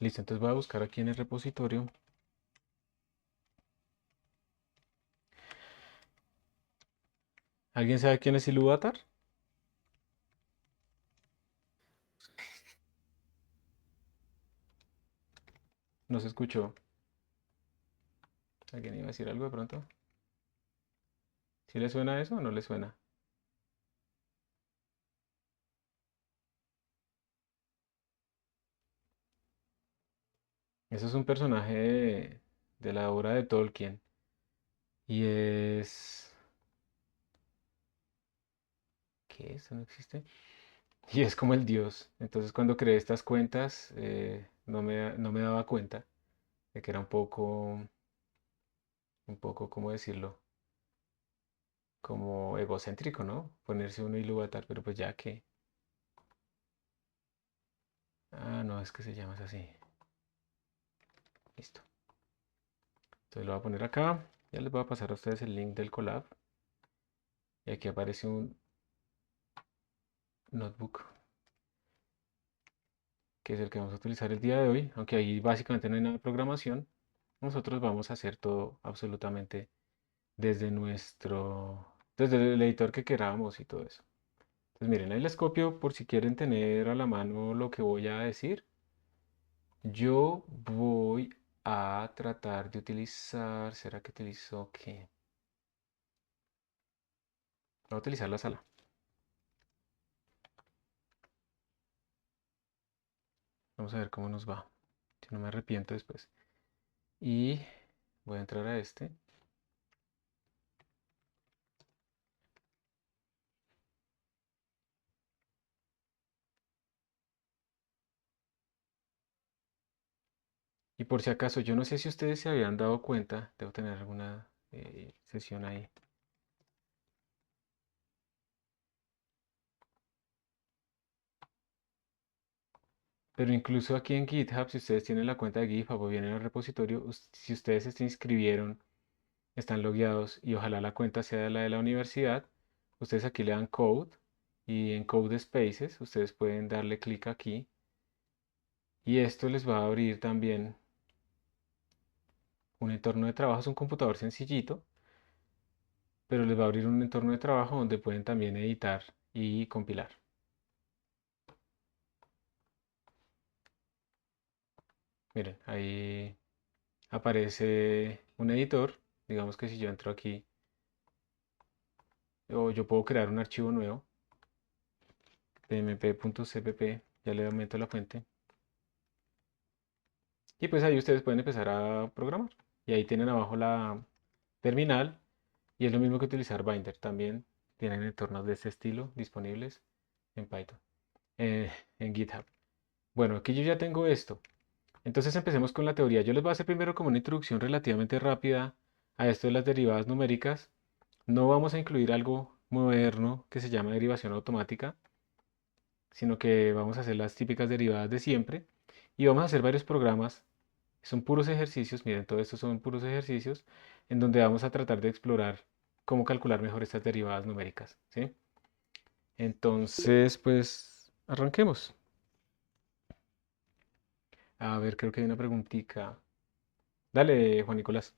Listo, entonces voy a buscar aquí en el repositorio. ¿Alguien sabe quién es Ilúvatar? No se escuchó. ¿Alguien iba a decir algo de pronto? ¿Sí le suena eso o no le suena? Eso es un personaje de la obra de Tolkien. Y es... ¿Qué? ¿Eso no existe? Y es como el dios. Entonces cuando creé estas cuentas no me daba cuenta de que era un poco, ¿cómo decirlo? Como egocéntrico, ¿no? Ponerse uno Ilúvatar, pero pues ya que... Ah, no, es que se llama así. Listo. Entonces lo voy a poner acá. Ya les voy a pasar a ustedes el link del collab. Y aquí aparece un notebook, que es el que vamos a utilizar el día de hoy. Aunque ahí básicamente no hay nada de programación. Nosotros vamos a hacer todo absolutamente desde el editor que queramos y todo eso. Entonces miren, ahí les copio por si quieren tener a la mano lo que voy a decir. Yo voy a tratar de utilizar, ¿será que utilizo qué? Voy a utilizar la sala. Vamos a ver cómo nos va. Si no me arrepiento después. Y voy a entrar a este. Y por si acaso, yo no sé si ustedes se habían dado cuenta, debo tener alguna sesión ahí. Pero incluso aquí en GitHub, si ustedes tienen la cuenta de GitHub o vienen al repositorio, si ustedes se inscribieron, están logueados y ojalá la cuenta sea la de la universidad, ustedes aquí le dan code y en Code Spaces ustedes pueden darle clic aquí y esto les va a abrir también un entorno de trabajo. Es un computador sencillito, pero les va a abrir un entorno de trabajo donde pueden también editar y compilar. Miren, ahí aparece un editor. Digamos que si yo entro aquí, o yo puedo crear un archivo nuevo, tmp.cpp, ya le aumento la fuente. Y pues ahí ustedes pueden empezar a programar. Y ahí tienen abajo la terminal. Y es lo mismo que utilizar Binder. También tienen entornos de este estilo disponibles en Python, eh, en GitHub. Bueno, aquí yo ya tengo esto. Entonces empecemos con la teoría. Yo les voy a hacer primero como una introducción relativamente rápida a esto de las derivadas numéricas. No vamos a incluir algo moderno que se llama derivación automática, sino que vamos a hacer las típicas derivadas de siempre. Y vamos a hacer varios programas. Son puros ejercicios, miren, todo esto son puros ejercicios en donde vamos a tratar de explorar cómo calcular mejor estas derivadas numéricas, ¿sí? Entonces, pues, arranquemos. A ver, creo que hay una preguntita. Dale, Juan Nicolás.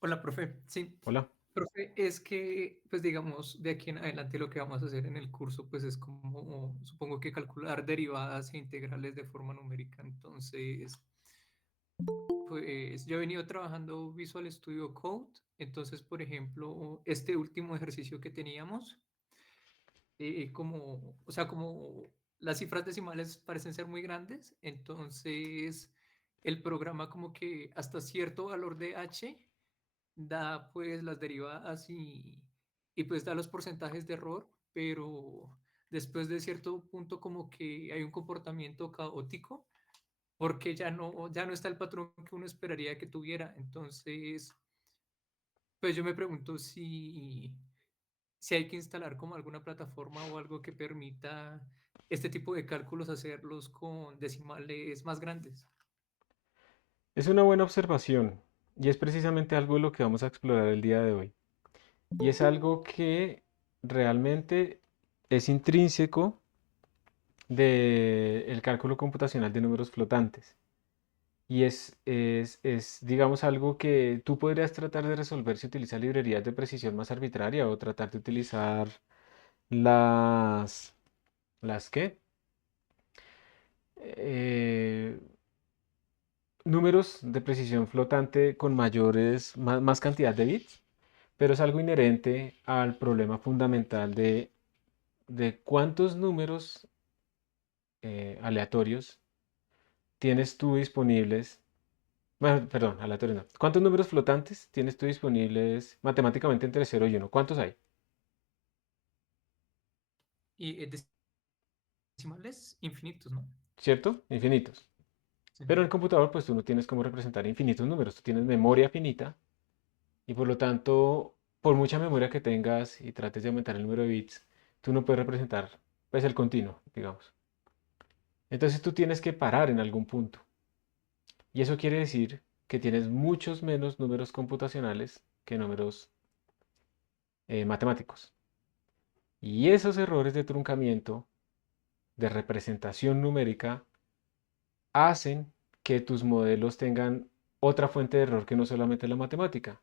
Hola, profe. Sí, Hola. profe, es que, pues digamos, de aquí en adelante lo que vamos a hacer en el curso, pues es como, supongo que calcular derivadas e integrales de forma numérica. Entonces, pues yo he venido trabajando Visual Studio Code. Entonces, por ejemplo, este último ejercicio que teníamos, como, o sea, como las cifras decimales parecen ser muy grandes, entonces el programa como que hasta cierto valor de h da pues las derivadas y pues da los porcentajes de error, pero después de cierto punto como que hay un comportamiento caótico porque ya no está el patrón que uno esperaría que tuviera. Entonces, pues yo me pregunto si hay que instalar como alguna plataforma o algo que permita este tipo de cálculos hacerlos con decimales más grandes. Es una buena observación y es precisamente algo de lo que vamos a explorar el día de hoy. Y es algo que realmente es intrínseco del cálculo computacional de números flotantes. Y digamos, algo que tú podrías tratar de resolver si utilizas librerías de precisión más arbitraria o tratar de utilizar las, ¿las qué? Eh, Números de precisión flotante con más cantidad de bits, pero es algo inherente al problema fundamental de cuántos números aleatorios tienes tú disponibles. Bueno, perdón, aleatorios no. ¿Cuántos números flotantes tienes tú disponibles matemáticamente entre cero y uno? ¿Cuántos hay? Y decimales infinitos, ¿no? ¿Cierto? Infinitos. Sí. Pero en el computador, pues tú no tienes cómo representar infinitos números. Tú tienes memoria finita y por lo tanto, por mucha memoria que tengas y trates de aumentar el número de bits, tú no puedes representar, pues, el continuo, digamos. Entonces tú tienes que parar en algún punto. Y eso quiere decir que tienes muchos menos números computacionales que números matemáticos. Y esos errores de truncamiento, de representación numérica, hacen que tus modelos tengan otra fuente de error que no solamente la matemática.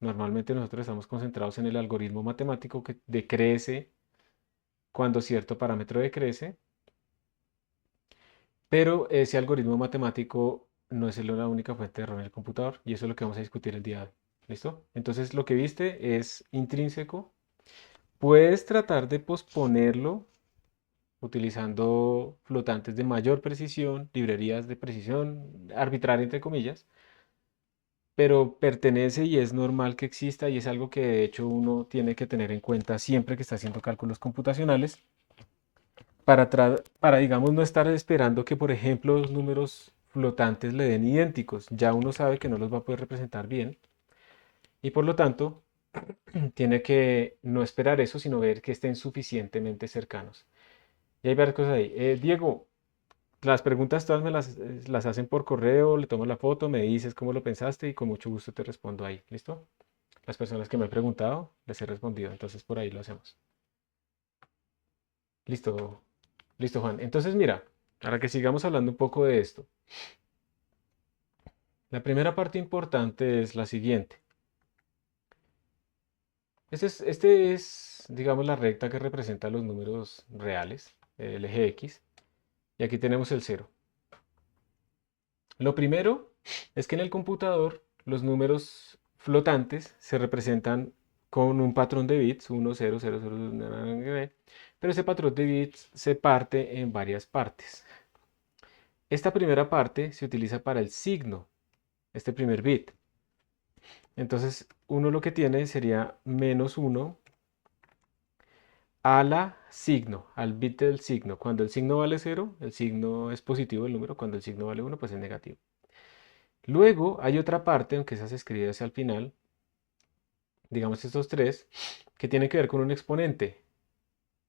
Normalmente nosotros estamos concentrados en el algoritmo matemático que decrece cuando cierto parámetro decrece, pero ese algoritmo matemático no es la única fuente de error en el computador y eso es lo que vamos a discutir el día de hoy. ¿Listo? Entonces lo que viste es intrínseco. Puedes tratar de posponerlo utilizando flotantes de mayor precisión, librerías de precisión arbitraria entre comillas, pero pertenece y es normal que exista y es algo que de hecho uno tiene que tener en cuenta siempre que está haciendo cálculos computacionales para digamos, no estar esperando que, por ejemplo, los números flotantes le den idénticos. Ya uno sabe que no los va a poder representar bien y por lo tanto tiene que no esperar eso, sino ver que estén suficientemente cercanos. Y hay varias cosas ahí. Diego, las preguntas todas las hacen por correo, le tomo la foto, me dices cómo lo pensaste y con mucho gusto te respondo ahí. ¿Listo? Las personas que me han preguntado, les he respondido, entonces por ahí lo hacemos. Listo, listo, Juan. Entonces, mira, para que sigamos hablando un poco de esto. La primera parte importante es la siguiente. Digamos, la recta que representa los números reales, el eje X, y aquí tenemos el cero. Lo primero es que en el computador los números flotantes se representan con un patrón de bits, 1, 0, 0, 0, pero ese patrón de bits se parte en varias partes. Esta primera parte se utiliza para el signo, este primer bit. Entonces, uno lo que tiene sería -1 a la signo, al bit del signo. Cuando el signo vale 0, el signo es positivo el número. Cuando el signo vale 1, pues es negativo. Luego hay otra parte, aunque esa se escribe hacia el final, digamos estos tres, que tiene que ver con un exponente.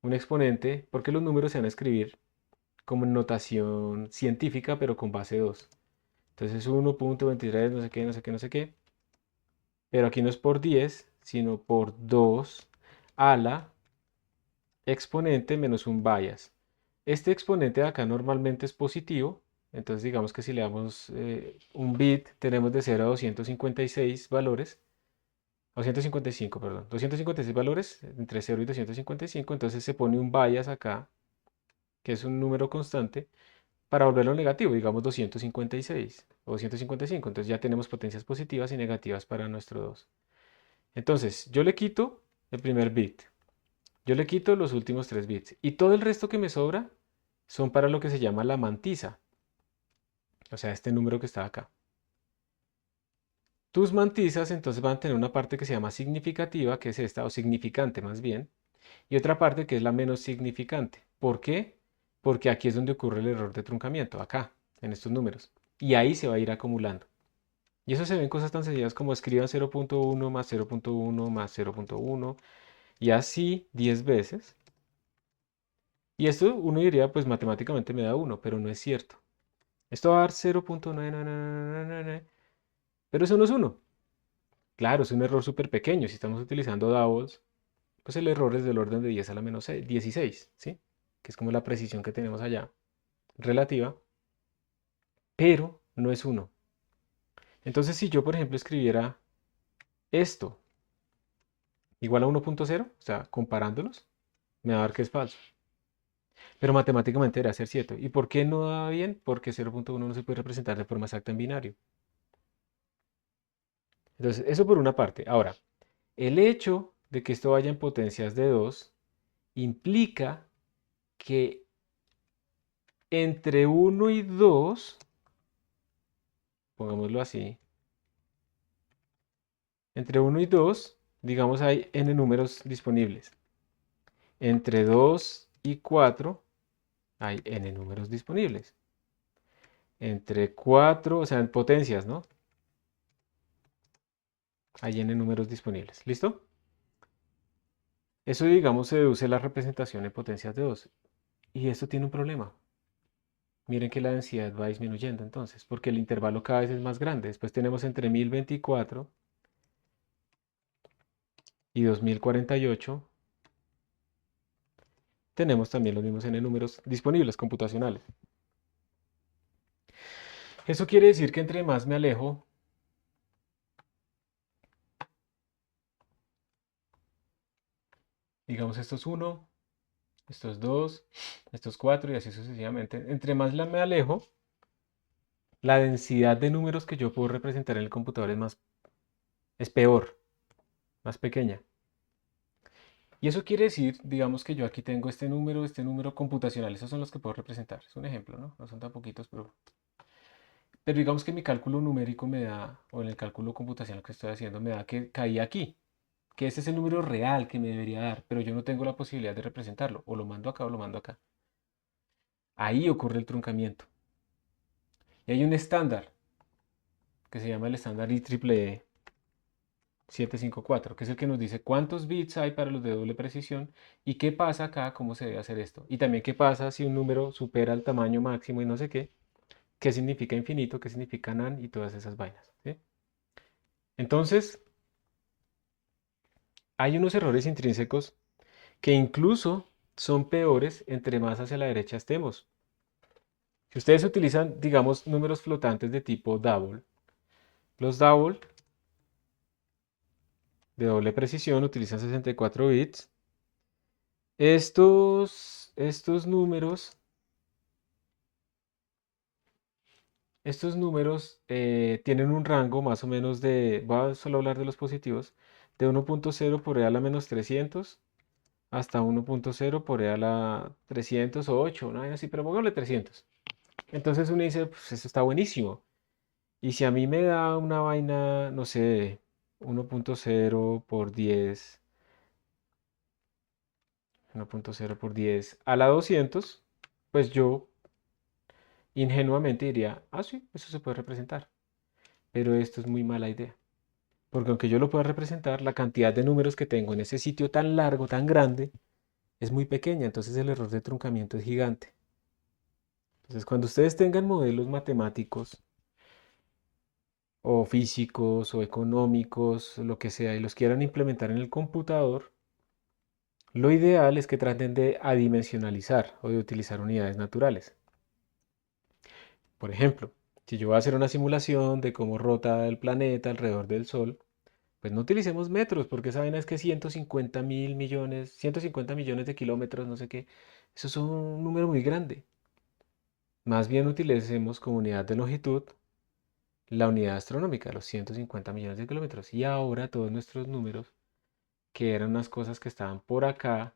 Un exponente, porque los números se van a escribir como en notación científica, pero con base 2. Entonces 1.23, no sé qué, no sé qué, no sé qué. Pero aquí no es por 10, sino por 2 a la exponente menos un bias. Este exponente de acá normalmente es positivo, entonces digamos que si le damos un bit, tenemos de 0 a 256 valores, 255, perdón, 256 valores entre 0 y 255, entonces se pone un bias acá, que es un número constante, para volverlo negativo, digamos 256 o 255, entonces ya tenemos potencias positivas y negativas para nuestro 2. Entonces, yo le quito el primer bit, yo le quito los últimos 3 bits y todo el resto que me sobra son para lo que se llama la mantisa, o sea, este número que está acá. Tus mantisas entonces van a tener una parte que se llama significativa, que es esta, o significante más bien, y otra parte que es la menos significante. ¿Por qué? Porque aquí es donde ocurre el error de truncamiento, acá, en estos números. Y ahí se va a ir acumulando. Y eso se ven cosas tan sencillas como escriban 0.1 más 0.1 más 0.1 y así 10 veces. Y esto uno diría, pues matemáticamente me da 1, pero no es cierto. Esto va a dar 0.99999, pero eso no es 1. Claro, es un error súper pequeño. Si estamos utilizando doubles, pues el error es del orden de 10 a la menos 16, ¿sí? que es como la precisión que tenemos allá, relativa, pero no es uno. Entonces, si yo, por ejemplo, escribiera esto igual a 1.0, o sea, comparándolos, me va a dar que es falso. Pero matemáticamente debería ser cierto. ¿Y por qué no da bien? Porque 0.1 no se puede representar de forma exacta en binario. Entonces, eso por una parte. Ahora, el hecho de que esto vaya en potencias de 2 implica que entre 1 y 2, pongámoslo así, entre 1 y 2, digamos, hay n números disponibles. Entre 2 y 4 hay n números disponibles. Entre 4, o sea, en potencias, ¿no? Hay n números disponibles. ¿Listo? Eso, digamos, se deduce la representación en potencias de 2. Y esto tiene un problema. Miren que la densidad va disminuyendo entonces, porque el intervalo cada vez es más grande. Después tenemos entre 1024 y 2048. Tenemos también los mismos n números disponibles computacionales. Eso quiere decir que entre más me alejo, digamos esto es 1, esto es 2, esto es 4 y así sucesivamente. Entre más me alejo, la densidad de números que yo puedo representar en el computador es peor, más pequeña. Y eso quiere decir, digamos que yo aquí tengo este número computacional, esos son los que puedo representar. Es un ejemplo, ¿no? No son tan poquitos, pero digamos que mi cálculo numérico me da, o en el cálculo computacional que estoy haciendo, me da que caí aquí, que ese es el número real que me debería dar, pero yo no tengo la posibilidad de representarlo, o lo mando acá o lo mando acá. Ahí ocurre el truncamiento. Y hay un estándar que se llama el estándar IEEE 754, que es el que nos dice cuántos bits hay para los de doble precisión y qué pasa acá, cómo se debe hacer esto. Y también qué pasa si un número supera el tamaño máximo y no sé qué significa infinito, qué significa NaN y todas esas vainas. ¿Sí? Entonces, hay unos errores intrínsecos que incluso son peores entre más hacia la derecha estemos. Si ustedes utilizan, digamos, números flotantes de tipo double, los double de doble precisión utilizan 64 bits. Estos números, tienen un rango más o menos voy a solo hablar de los positivos, de 1.0 por e a la menos 300 hasta 1.0 por e a la 308, una vaina así, pero póngale 300. Entonces uno dice, pues eso está buenísimo. Y si a mí me da una vaina, no sé, 1.0 por 10, 1.0 por 10 a la 200, pues yo ingenuamente diría, ah, sí, eso se puede representar. Pero esto es muy mala idea. Porque aunque yo lo pueda representar, la cantidad de números que tengo en ese sitio tan largo, tan grande, es muy pequeña. Entonces el error de truncamiento es gigante. Entonces cuando ustedes tengan modelos matemáticos o físicos o económicos, lo que sea, y los quieran implementar en el computador, lo ideal es que traten de adimensionalizar o de utilizar unidades naturales. Por ejemplo, si yo voy a hacer una simulación de cómo rota el planeta alrededor del Sol, pues no utilicemos metros, porque esa vaina es que 150.000 millones, 150 millones de kilómetros, no sé qué. Eso es un número muy grande. Más bien utilicemos como unidad de longitud la unidad astronómica, los 150 millones de kilómetros. Y ahora todos nuestros números, que eran unas cosas que estaban por acá,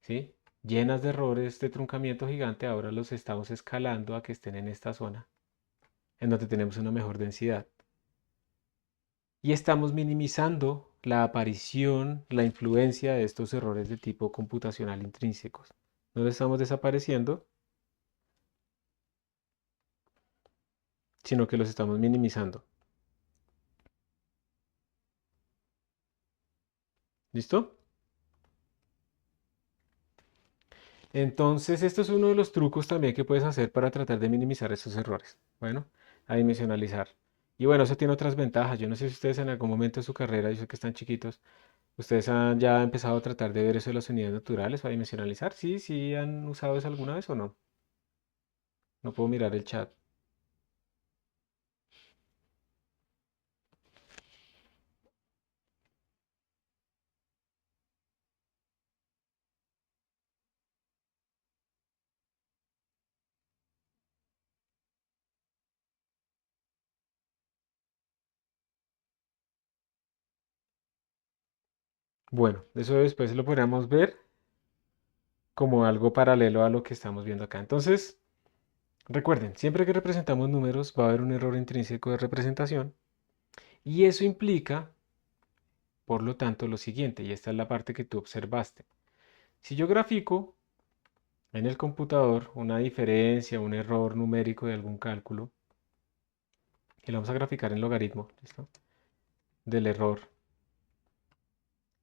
¿sí? Llenas de errores de truncamiento gigante, ahora los estamos escalando a que estén en esta zona, en donde tenemos una mejor densidad. Y estamos minimizando la aparición, la influencia de estos errores de tipo computacional intrínsecos. No los estamos desapareciendo, sino que los estamos minimizando. ¿Listo? Entonces, esto es uno de los trucos también que puedes hacer para tratar de minimizar esos errores. Bueno, adimensionalizar. Y bueno, eso tiene otras ventajas. Yo no sé si ustedes en algún momento de su carrera, yo sé que están chiquitos, ¿Ustedes han ya empezado a tratar de ver eso de las unidades naturales para dimensionalizar? Sí, sí, ¿han usado eso alguna vez o no? No puedo mirar el chat. Bueno, eso después lo podríamos ver como algo paralelo a lo que estamos viendo acá. Entonces, recuerden, siempre que representamos números va a haber un error intrínseco de representación y eso implica, por lo tanto, lo siguiente, y esta es la parte que tú observaste. Si yo grafico en el computador una diferencia, un error numérico de algún cálculo, y lo vamos a graficar en logaritmo, ¿listo? Del error,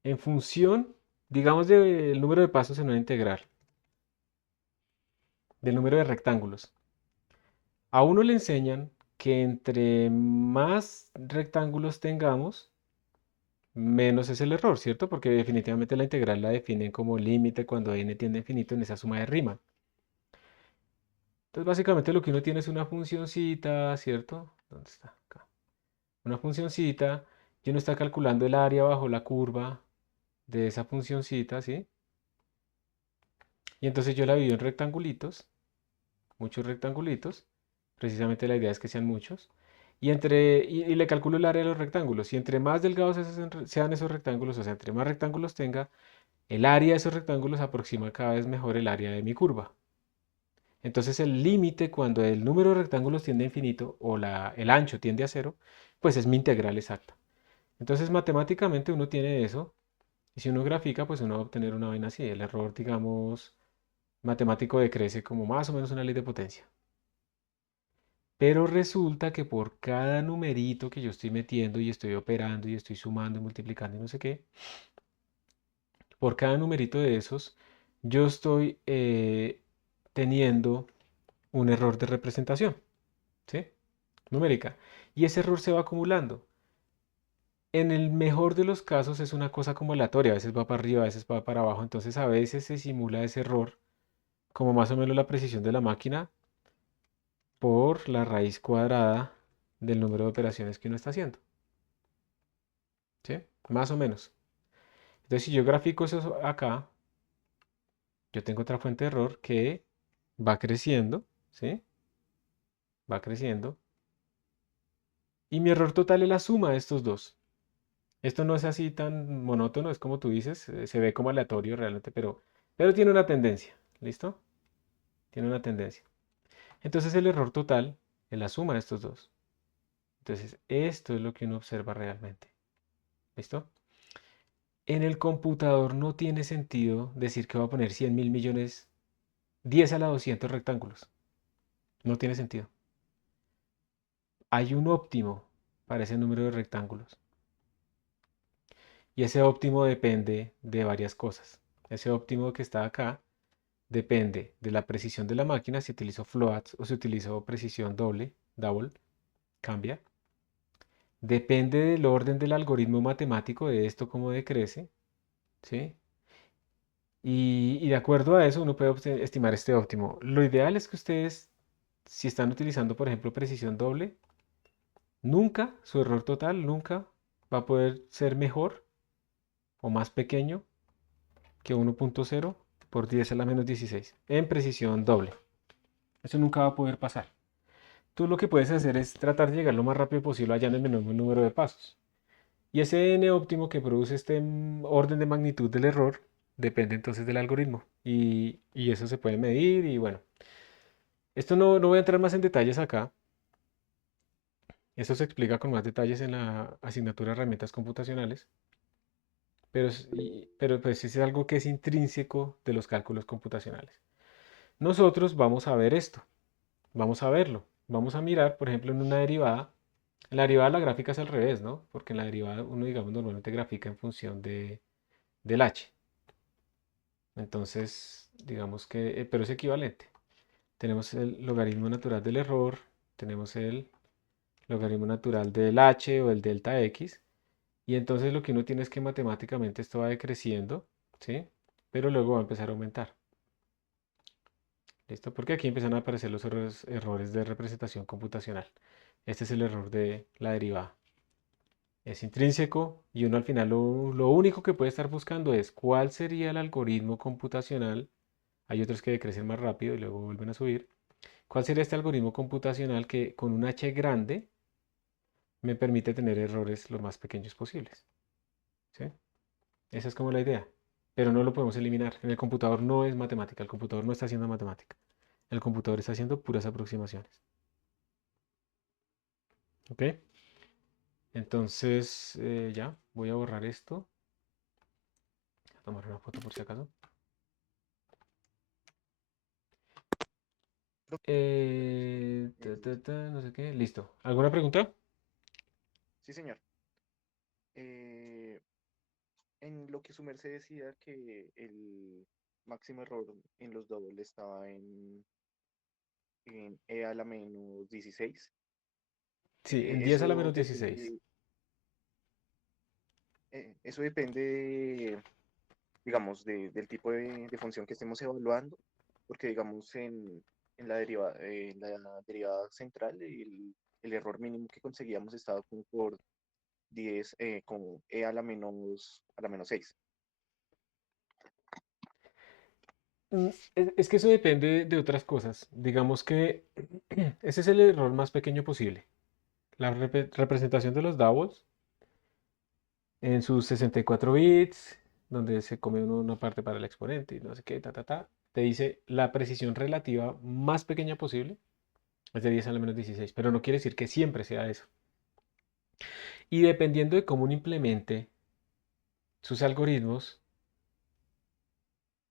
en función, digamos, del número de pasos en una integral, del número de rectángulos. A uno le enseñan que entre más rectángulos tengamos, menos es el error, ¿cierto? Porque definitivamente la integral la definen como límite cuando n tiende a infinito en esa suma de Riemann. Entonces, básicamente lo que uno tiene es una funcioncita, ¿cierto? ¿Dónde está? Acá. Una funcioncita y uno está calculando el área bajo la curva de esa funcioncita, ¿sí? Y entonces yo la divido en rectangulitos, muchos rectangulitos. Precisamente la idea es que sean muchos. Y le calculo el área de los rectángulos. Y entre más delgados sean esos rectángulos, o sea, entre más rectángulos tenga, el área de esos rectángulos aproxima cada vez mejor el área de mi curva. Entonces el límite cuando el número de rectángulos tiende a infinito o el ancho tiende a cero, pues es mi integral exacta. Entonces matemáticamente uno tiene eso. Y si uno grafica, pues uno va a obtener una vaina así. El error, digamos, matemático decrece como más o menos una ley de potencia. Pero resulta que por cada numerito que yo estoy metiendo y estoy operando y estoy sumando y multiplicando y no sé qué, por cada numerito de esos, yo estoy teniendo un error de representación, ¿sí? Numérica. Y ese error se va acumulando. En el mejor de los casos es una cosa como aleatoria, a veces va para arriba, a veces va para abajo, entonces a veces se simula ese error como más o menos la precisión de la máquina por la raíz cuadrada del número de operaciones que uno está haciendo, ¿sí? Más o menos. Entonces, si yo grafico eso acá, yo tengo otra fuente de error que va creciendo, ¿sí? Va creciendo. Y mi error total es la suma de estos dos. Esto no es así tan monótono, es como tú dices, se ve como aleatorio realmente, pero tiene una tendencia, ¿listo? Tiene una tendencia. Entonces el error total es la suma de estos dos. Entonces esto es lo que uno observa realmente, ¿listo? En el computador no tiene sentido decir que va a poner 100.000 millones, 10 a la 200 rectángulos. No tiene sentido. Hay un óptimo para ese número de rectángulos. Y ese óptimo depende de varias cosas. Ese óptimo que está acá depende de la precisión de la máquina, si utilizo floats o si utilizo precisión double, cambia. Depende del orden del algoritmo matemático de esto, cómo decrece, ¿sí? Y de acuerdo a eso uno puede estimar este óptimo. Lo ideal es que ustedes, si están utilizando, por ejemplo, precisión doble, nunca, su error total nunca va a poder ser mejor o más pequeño que 1.0 por 10 a la menos 16 en precisión doble. Eso nunca va a poder pasar. Tú lo que puedes hacer es tratar de llegar lo más rápido posible allá en el menor número de pasos. Y ese n óptimo que produce este orden de magnitud del error depende entonces del algoritmo. Y eso se puede medir y bueno. Esto no voy a entrar más en detalles acá. Eso se explica con más detalles en la asignatura de herramientas computacionales. Pero pues es algo que es intrínseco de los cálculos computacionales. Nosotros vamos a ver esto, vamos a verlo. Vamos a mirar, por ejemplo, en una derivada. En la derivada la gráfica es al revés, ¿no? Porque en la derivada uno, digamos, normalmente grafica en función del h. Entonces, digamos que, pero es equivalente. Tenemos el logaritmo natural del error, tenemos el logaritmo natural del h o el delta x, Y entonces lo que uno tiene es que matemáticamente esto va decreciendo, ¿sí? Pero luego va a empezar a aumentar. ¿Listo? Porque aquí empiezan a aparecer los errores de representación computacional. Este es el error de la derivada. Es intrínseco y uno al final lo único que puede estar buscando es cuál sería el algoritmo computacional. Hay otros que decrecen más rápido y luego vuelven a subir. ¿Cuál sería este algoritmo computacional que con un h grande me permite tener errores lo más pequeños posibles? ¿Sí? Esa es como la idea. Pero no lo podemos eliminar. En el computador no es matemática. El computador no está haciendo matemática. El computador está haciendo puras aproximaciones. ¿Ok? Entonces, ya, voy a borrar esto. Voy a tomar una foto por si acaso. No sé qué. Listo. ¿Alguna pregunta? Sí, señor. Eh, en lo que su merced decía que el máximo error en los double estaba en e a la menos 16. Sí, en 10 a la Eso menos 16. depende, eso depende, digamos, del tipo de función que estemos evaluando, porque digamos en la derivada central el error mínimo que conseguíamos estaba como por 10 con e a la menos 6. Es que eso depende de otras cosas. Digamos que ese es el error más pequeño posible. La representación de los doubles en sus 64 bits, donde se come uno una parte para el exponente y no sé qué, te dice la precisión relativa más pequeña posible es de 10 a la menos 16, pero no quiere decir que siempre sea eso. Y dependiendo de cómo uno implemente sus algoritmos,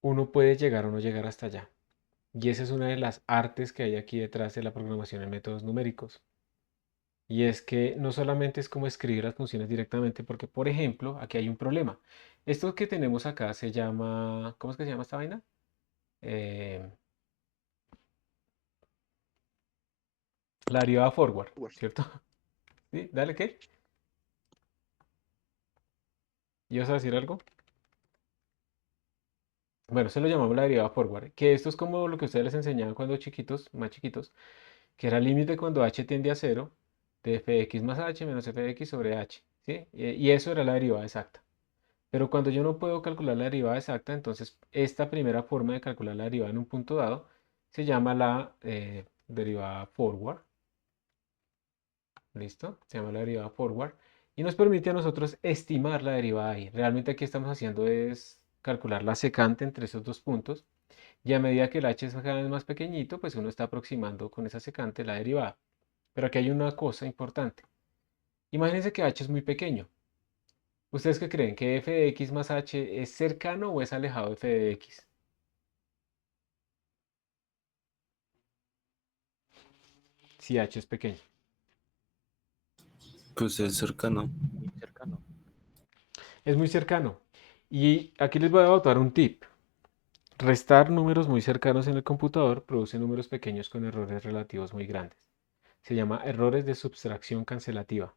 uno puede llegar o no llegar hasta allá. Y esa es una de las artes que hay aquí detrás de la programación en métodos numéricos. Y es que no solamente es como escribir las funciones directamente, porque por ejemplo, aquí hay un problema. Esto que tenemos acá se llama, ¿cómo es que se llama esta vaina? Eh, la derivada forward, ¿cierto? ¿Sí? Dale, ¿qué? ¿Ibas a decir algo? Bueno, se lo llamamos la derivada forward, que esto es como lo que ustedes les enseñaban cuando chiquitos, más chiquitos, que era el límite cuando h tiende a cero de fx más h menos fx sobre h, ¿sí? Y eso era la derivada exacta. Pero cuando yo no puedo calcular la derivada exacta, entonces esta primera forma de calcular la derivada en un punto dado se llama la derivada forward. ¿Listo? Se llama la derivada forward. Y nos permite a nosotros estimar la derivada ahí. Realmente aquí estamos haciendo es calcular la secante entre esos dos puntos. Y a medida que el h es cada vez más pequeñito, pues uno está aproximando con esa secante la derivada. Pero aquí hay una cosa importante. Imagínense que h es muy pequeño. ¿Ustedes qué creen? ¿Que f de x más h es cercano o es alejado de f de x? Si h es pequeño. Pues es cercano. Es muy cercano. Y aquí les voy a botar un tip. Restar números muy cercanos en el computador produce números pequeños con errores relativos muy grandes. Se llama errores de subtracción cancelativa.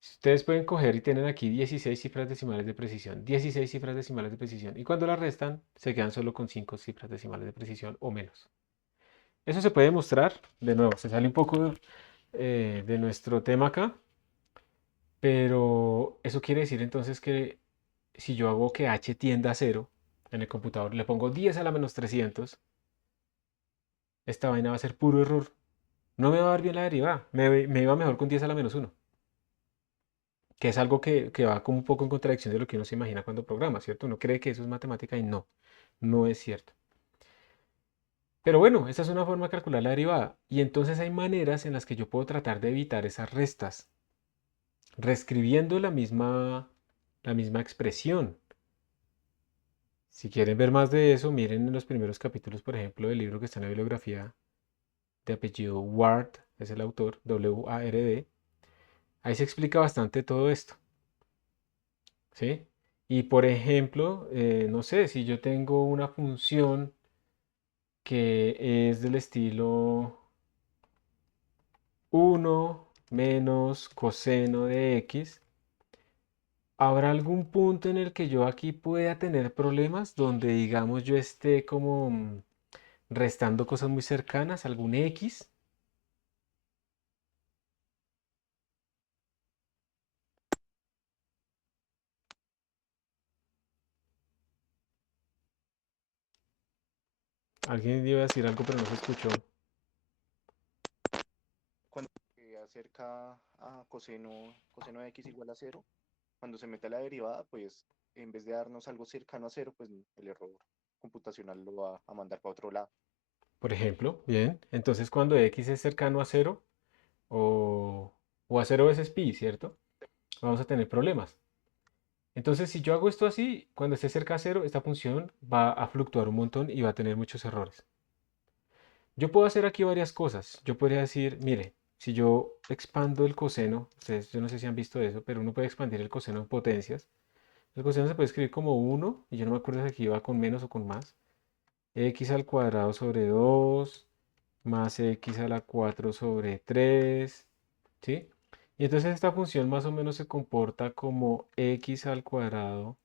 Ustedes pueden coger y tienen aquí 16 cifras decimales de precisión, 16 cifras decimales de precisión. Y cuando las restan, se quedan solo con 5 cifras decimales de precisión o menos. Eso se puede mostrar, de nuevo, se sale un poco de nuestro tema acá, pero eso quiere decir entonces que si yo hago que h tienda a cero en el computador, le pongo 10 a la menos 300, esta vaina va a ser puro error. No me va a dar bien la derivada. Me iba mejor con 10 a la menos uno, que es algo que va como un poco en contradicción de lo que uno se imagina cuando programa, ¿cierto? Uno cree que eso es matemática y no, no es cierto. Pero bueno, esta es una forma de calcular la derivada. Y entonces hay maneras en las que yo puedo tratar de evitar esas restas, reescribiendo la misma expresión. Si quieren ver más de eso, miren en los primeros capítulos, por ejemplo, del libro que está en la bibliografía de apellido Ward, es el autor, W-A-R-D. Ahí se explica bastante todo esto, ¿sí? Y por ejemplo, no sé, si yo tengo una función que es del estilo 1 menos coseno de x. ¿Habrá algún punto en el que yo aquí pueda tener problemas donde, digamos, yo esté como restando cosas muy cercanas, algún x? Alguien iba a decir algo, pero no se escuchó. Cuando se acerca a coseno de x igual a cero, cuando se mete a la derivada, pues en vez de darnos algo cercano a cero, pues el error computacional lo va a mandar para otro lado. Por ejemplo, bien. Entonces, cuando x es cercano a cero o, o a cero veces pi, ¿cierto? Vamos a tener problemas. Entonces, si yo hago esto así, cuando esté cerca a cero, esta función va a fluctuar un montón y va a tener muchos errores. Yo puedo hacer aquí varias cosas. Yo podría decir, mire, si yo expando el coseno, ustedes, yo no sé si han visto eso, pero uno puede expandir el coseno en potencias. El coseno se puede escribir como 1, y yo no me acuerdo si aquí iba con menos o con más. X al cuadrado sobre 2 más x a la 4 sobre 3, ¿sí? Y entonces esta función más o menos se comporta como x al cuadrado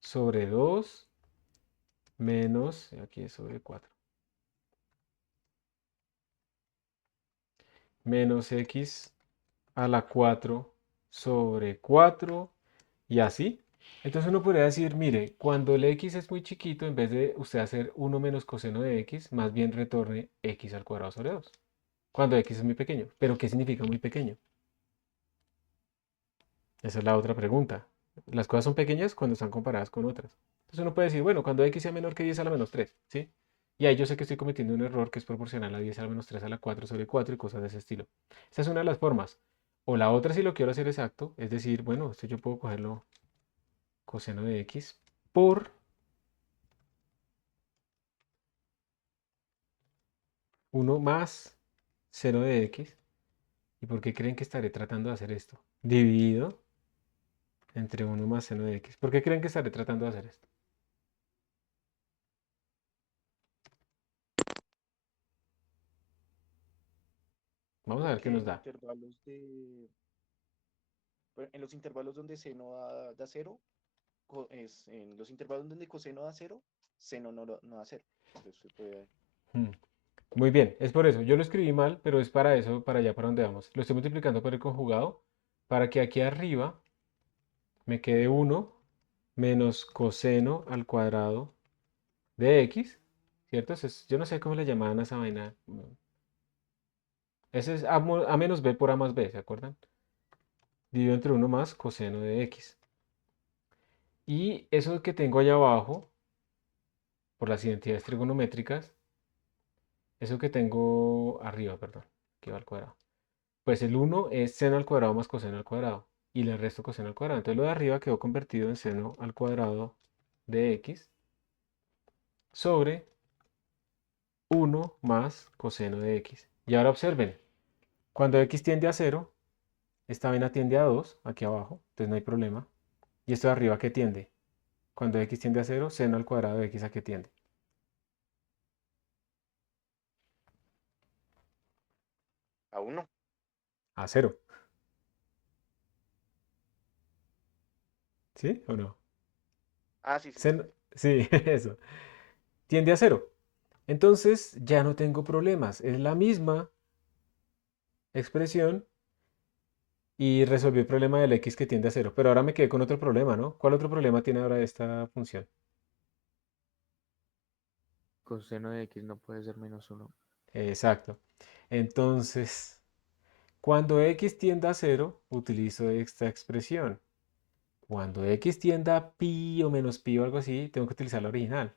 sobre 2 menos, aquí es sobre 4, menos x a la 4 sobre 4 y así. Entonces uno podría decir, mire, cuando el x es muy chiquito, en vez de usted hacer 1 menos coseno de x, más bien retorne x al cuadrado sobre 2. Cuando x es muy pequeño. ¿Pero qué significa muy pequeño? Esa es la otra pregunta. Las cosas son pequeñas cuando están comparadas con otras. Entonces uno puede decir, bueno, cuando x sea menor que 10 a la menos 3, ¿sí? Y ahí yo sé que estoy cometiendo un error que es proporcional a 10 a la menos 3 a la 4 sobre 4 y cosas de ese estilo. Esta es una de las formas. O la otra, si lo quiero hacer exacto, es decir, bueno, esto yo puedo cogerlo coseno de x por 1 más seno de x. ¿Y por qué creen que estaré tratando de hacer esto? Dividido entre 1 más seno de x. ¿Por qué creen que estaré tratando de hacer esto? Vamos a ver qué Porque nos en da. intervalos en los intervalos donde seno da cero, en los intervalos donde coseno da cero, seno no da cero. Entonces se puede. Hmm. Muy bien, es por eso. Yo lo escribí mal, pero es para eso, para allá, para donde vamos. Lo estoy multiplicando por el conjugado para que aquí arriba me quede 1 menos coseno al cuadrado de x, ¿cierto? Yo no sé cómo le llamaban a esa vaina. Ese es a menos b por a más b, ¿se acuerdan? Dividido entre 1 más coseno de x. Y eso que tengo allá abajo, por las identidades trigonométricas, eso que tengo arriba, perdón, que va al cuadrado. Pues el 1 es seno al cuadrado más coseno al cuadrado. Y le resto coseno al cuadrado. Entonces lo de arriba quedó convertido en seno al cuadrado de x sobre 1 más coseno de x. Y ahora observen, cuando x tiende a 0, esta vaina tiende a 2, aquí abajo, entonces no hay problema. Y esto de arriba, ¿qué tiende? Cuando x tiende a 0, seno al cuadrado de x, ¿a qué tiende? A uno. A 0. ¿Sí o no? Ah, sí, sí, sí, Seno, sí. sí, eso. Tiende a 0. Entonces ya no tengo problemas. Es la misma expresión y resolví el problema del x que tiende a 0. Pero ahora me quedé con otro problema, ¿no? ¿Cuál otro problema tiene ahora esta función? Coseno de x no puede ser -1. Exacto. Entonces, cuando x tiende a 0, utilizo esta expresión. Cuando x tienda a pi o menos pi o algo así, tengo que utilizar la original.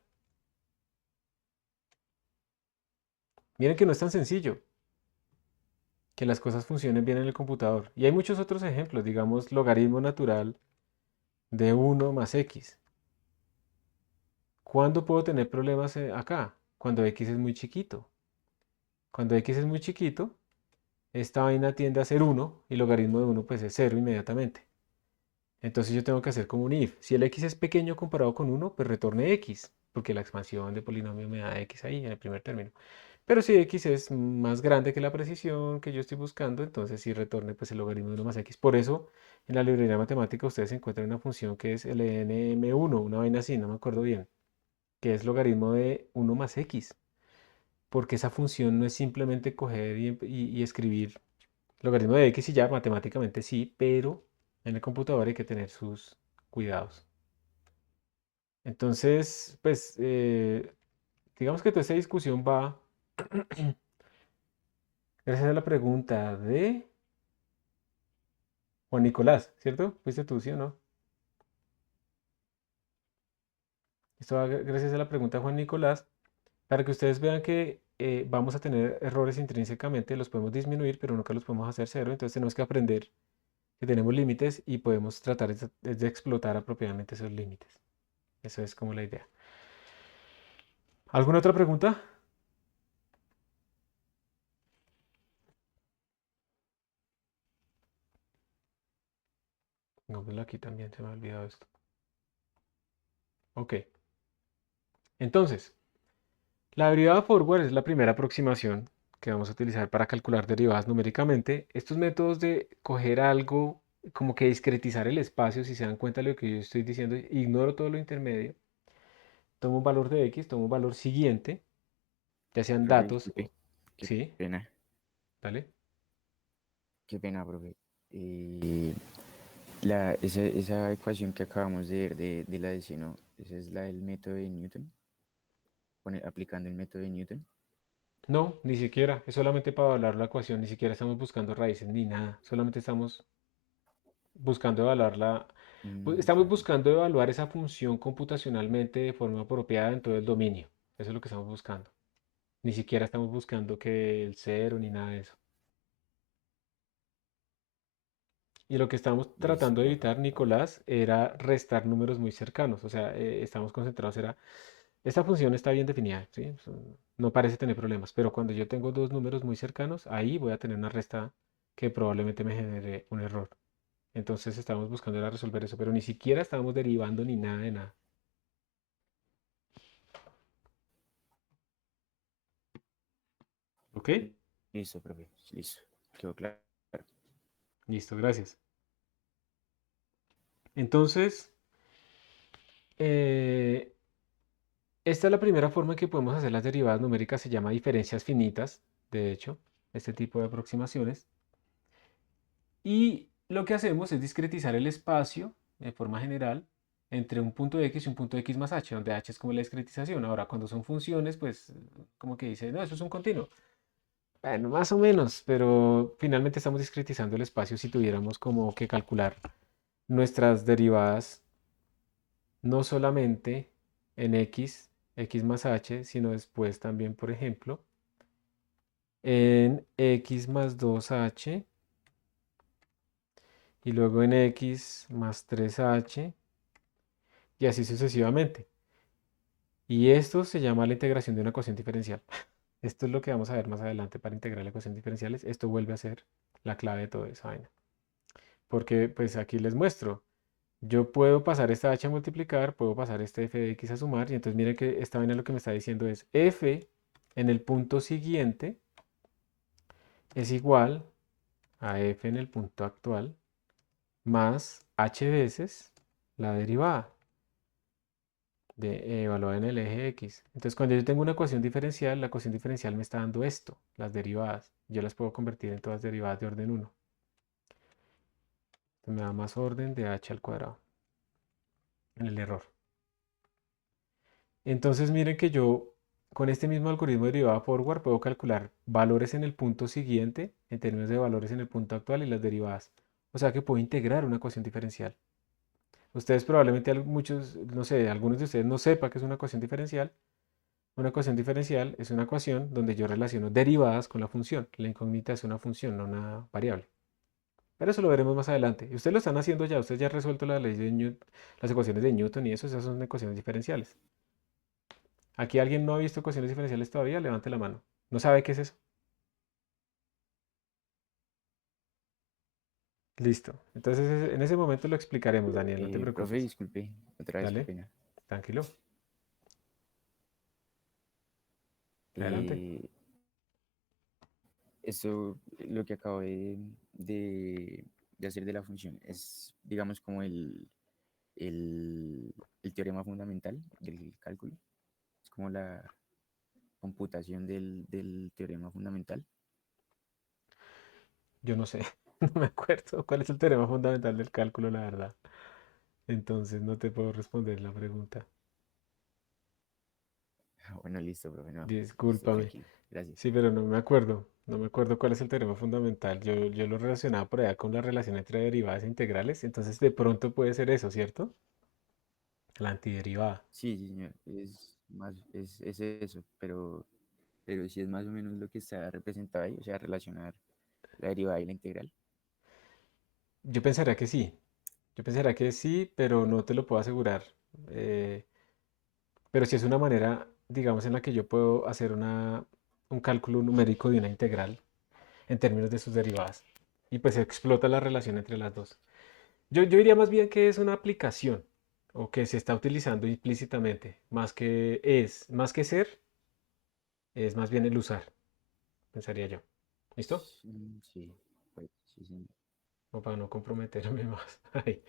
Miren que no es tan sencillo que las cosas funcionen bien en el computador. Y hay muchos otros ejemplos, digamos, logaritmo natural de 1 más x. ¿Cuándo puedo tener problemas acá? Cuando x es muy chiquito. Cuando x es muy chiquito, esta vaina tiende a ser 1 y logaritmo de 1 pues es 0 inmediatamente. Entonces yo tengo que hacer como un if. Si el x es pequeño comparado con 1, pues retorne x, porque la expansión de polinomio me da x ahí en el primer término. Pero si x es más grande que la precisión que yo estoy buscando, entonces sí retorne pues el logaritmo de 1 más x. Por eso en la librería matemática ustedes encuentran una función que es lnm1, una vaina así, no me acuerdo bien, que es logaritmo de 1 más x. Porque esa función no es simplemente coger y escribir logaritmo de x y ya, matemáticamente sí, pero en el computador hay que tener sus cuidados. Entonces, pues, digamos que toda esta discusión va gracias a la pregunta de Juan Nicolás, ¿cierto? ¿Fuiste tú, sí o no? Esto va gracias a la pregunta de Juan Nicolás, para que ustedes vean que vamos a tener errores intrínsecamente, los podemos disminuir, pero nunca los podemos hacer cero, entonces tenemos que aprender que tenemos límites y podemos tratar de explotar apropiadamente esos límites. Eso es como la idea. ¿Alguna otra pregunta? Pongámoslo aquí también, se me ha olvidado esto. Ok, entonces, la derivada forward es la primera aproximación que vamos a utilizar para calcular derivadas numéricamente. Estos métodos de coger algo, como que discretizar el espacio, si se dan cuenta de lo que yo estoy diciendo, ignoro todo lo intermedio, tomo un valor de x, tomo un valor siguiente, ya sean Profe, datos, disculpe. Qué sí, pena, dale. qué pena, profe. Esa ecuación que acabamos de ver de la de seno, esa es la del método de Newton, aplicando el método de Newton. No, ni siquiera, es solamente para evaluar la ecuación, ni siquiera estamos buscando raíces ni nada, solamente estamos buscando evaluar estamos Vale. buscando evaluar esa función computacionalmente de forma apropiada en todo el dominio. Eso es lo que estamos buscando. Ni siquiera estamos buscando que el cero ni nada de eso. Y lo que estamos Listo, tratando de profe. evitar, Nicolás, era restar números muy cercanos. O sea, estamos concentrados, esta función está bien definida, ¿sí? No parece tener problemas, pero cuando yo tengo dos números muy cercanos, ahí voy a tener una resta que probablemente me genere un error. Entonces estamos buscando era resolver eso, pero ni siquiera estábamos derivando ni nada de nada. ¿Ok? Listo, profe. Listo. Quedó claro. Listo, gracias. Entonces, eh, esta es la primera forma en que podemos hacer las derivadas numéricas, se llama diferencias finitas, de hecho, este tipo de aproximaciones. Y lo que hacemos es discretizar el espacio de forma general entre un punto x y un punto x más h, donde h es como la discretización. Ahora, cuando son funciones, pues como que dice, no, eso es un continuo. Bueno, más o menos, pero finalmente estamos discretizando el espacio si tuviéramos como que calcular nuestras derivadas no solamente en x más h, sino después también, por ejemplo, en x más 2h y luego en x más 3h y así sucesivamente. Y esto se llama la integración de una ecuación diferencial. Esto es lo que vamos a ver más adelante para integrar ecuaciones diferenciales. Esto vuelve a ser la clave de toda esa vaina. Porque pues aquí les muestro. Yo puedo pasar esta h a multiplicar, puedo pasar este f de x a sumar, y entonces miren que esta vaina lo que me está diciendo es f en el punto siguiente es igual a f en el punto actual más h veces la derivada evaluada en el eje x. Entonces cuando yo tengo una ecuación diferencial, la ecuación diferencial me está dando esto, las derivadas. Yo las puedo convertir en todas derivadas de orden 1. Me da más orden de h al cuadrado en el error. Entonces miren que yo con este mismo algoritmo de derivada forward puedo calcular valores en el punto siguiente en términos de valores en el punto actual y las derivadas. O sea que puedo integrar una ecuación diferencial. Ustedes probablemente muchos, no sé, algunos de ustedes no sepan qué es una ecuación diferencial. Una ecuación diferencial es una ecuación donde yo relaciono derivadas con la función. La incógnita es una función, no una variable. Pero eso lo veremos más adelante. Y ustedes lo están haciendo ya. Ustedes ya han resuelto la ley de las ecuaciones de Newton y eso, esas son ecuaciones diferenciales. ¿Aquí alguien no ha visto ecuaciones diferenciales todavía? Levante la mano. ¿No sabe qué es eso? Listo. Entonces en ese momento lo explicaremos, Daniel, no te Profe, preocupes. disculpe. Otra vez, qué Dale, pena. tranquilo. Adelante. Eh, Eso, lo que acabo de hacer de la función, es, digamos, como el teorema fundamental del cálculo. Es como la computación del teorema fundamental. Yo no sé, no me acuerdo cuál es el teorema fundamental del cálculo, la verdad. Entonces no te puedo responder la pregunta. Bueno, listo, profe, no, listo, Discúlpame. tranquilo, gracias. Sí, pero no me acuerdo. No me acuerdo cuál es el teorema fundamental. Yo lo relacionaba por allá con la relación entre derivadas e integrales. Entonces de pronto puede ser eso, ¿cierto? La antiderivada. Sí, sí, señor, es más, es eso, pero sí es más o menos lo que está representado ahí, o sea, relacionar la derivada y la integral. Yo pensaría que sí. Yo pensaría que sí, pero no te lo puedo asegurar. Eh, pero sí es una manera, digamos, en la que yo puedo hacer un cálculo numérico de una integral en términos de sus derivadas. Y pues explota la relación entre las dos. Yo diría más bien que es una aplicación o que se está utilizando implícitamente, más que ser, es más bien el usar, pensaría yo. ¿Listo? Sí, pues, sí, señor. O para no comprometerme más. Ahí.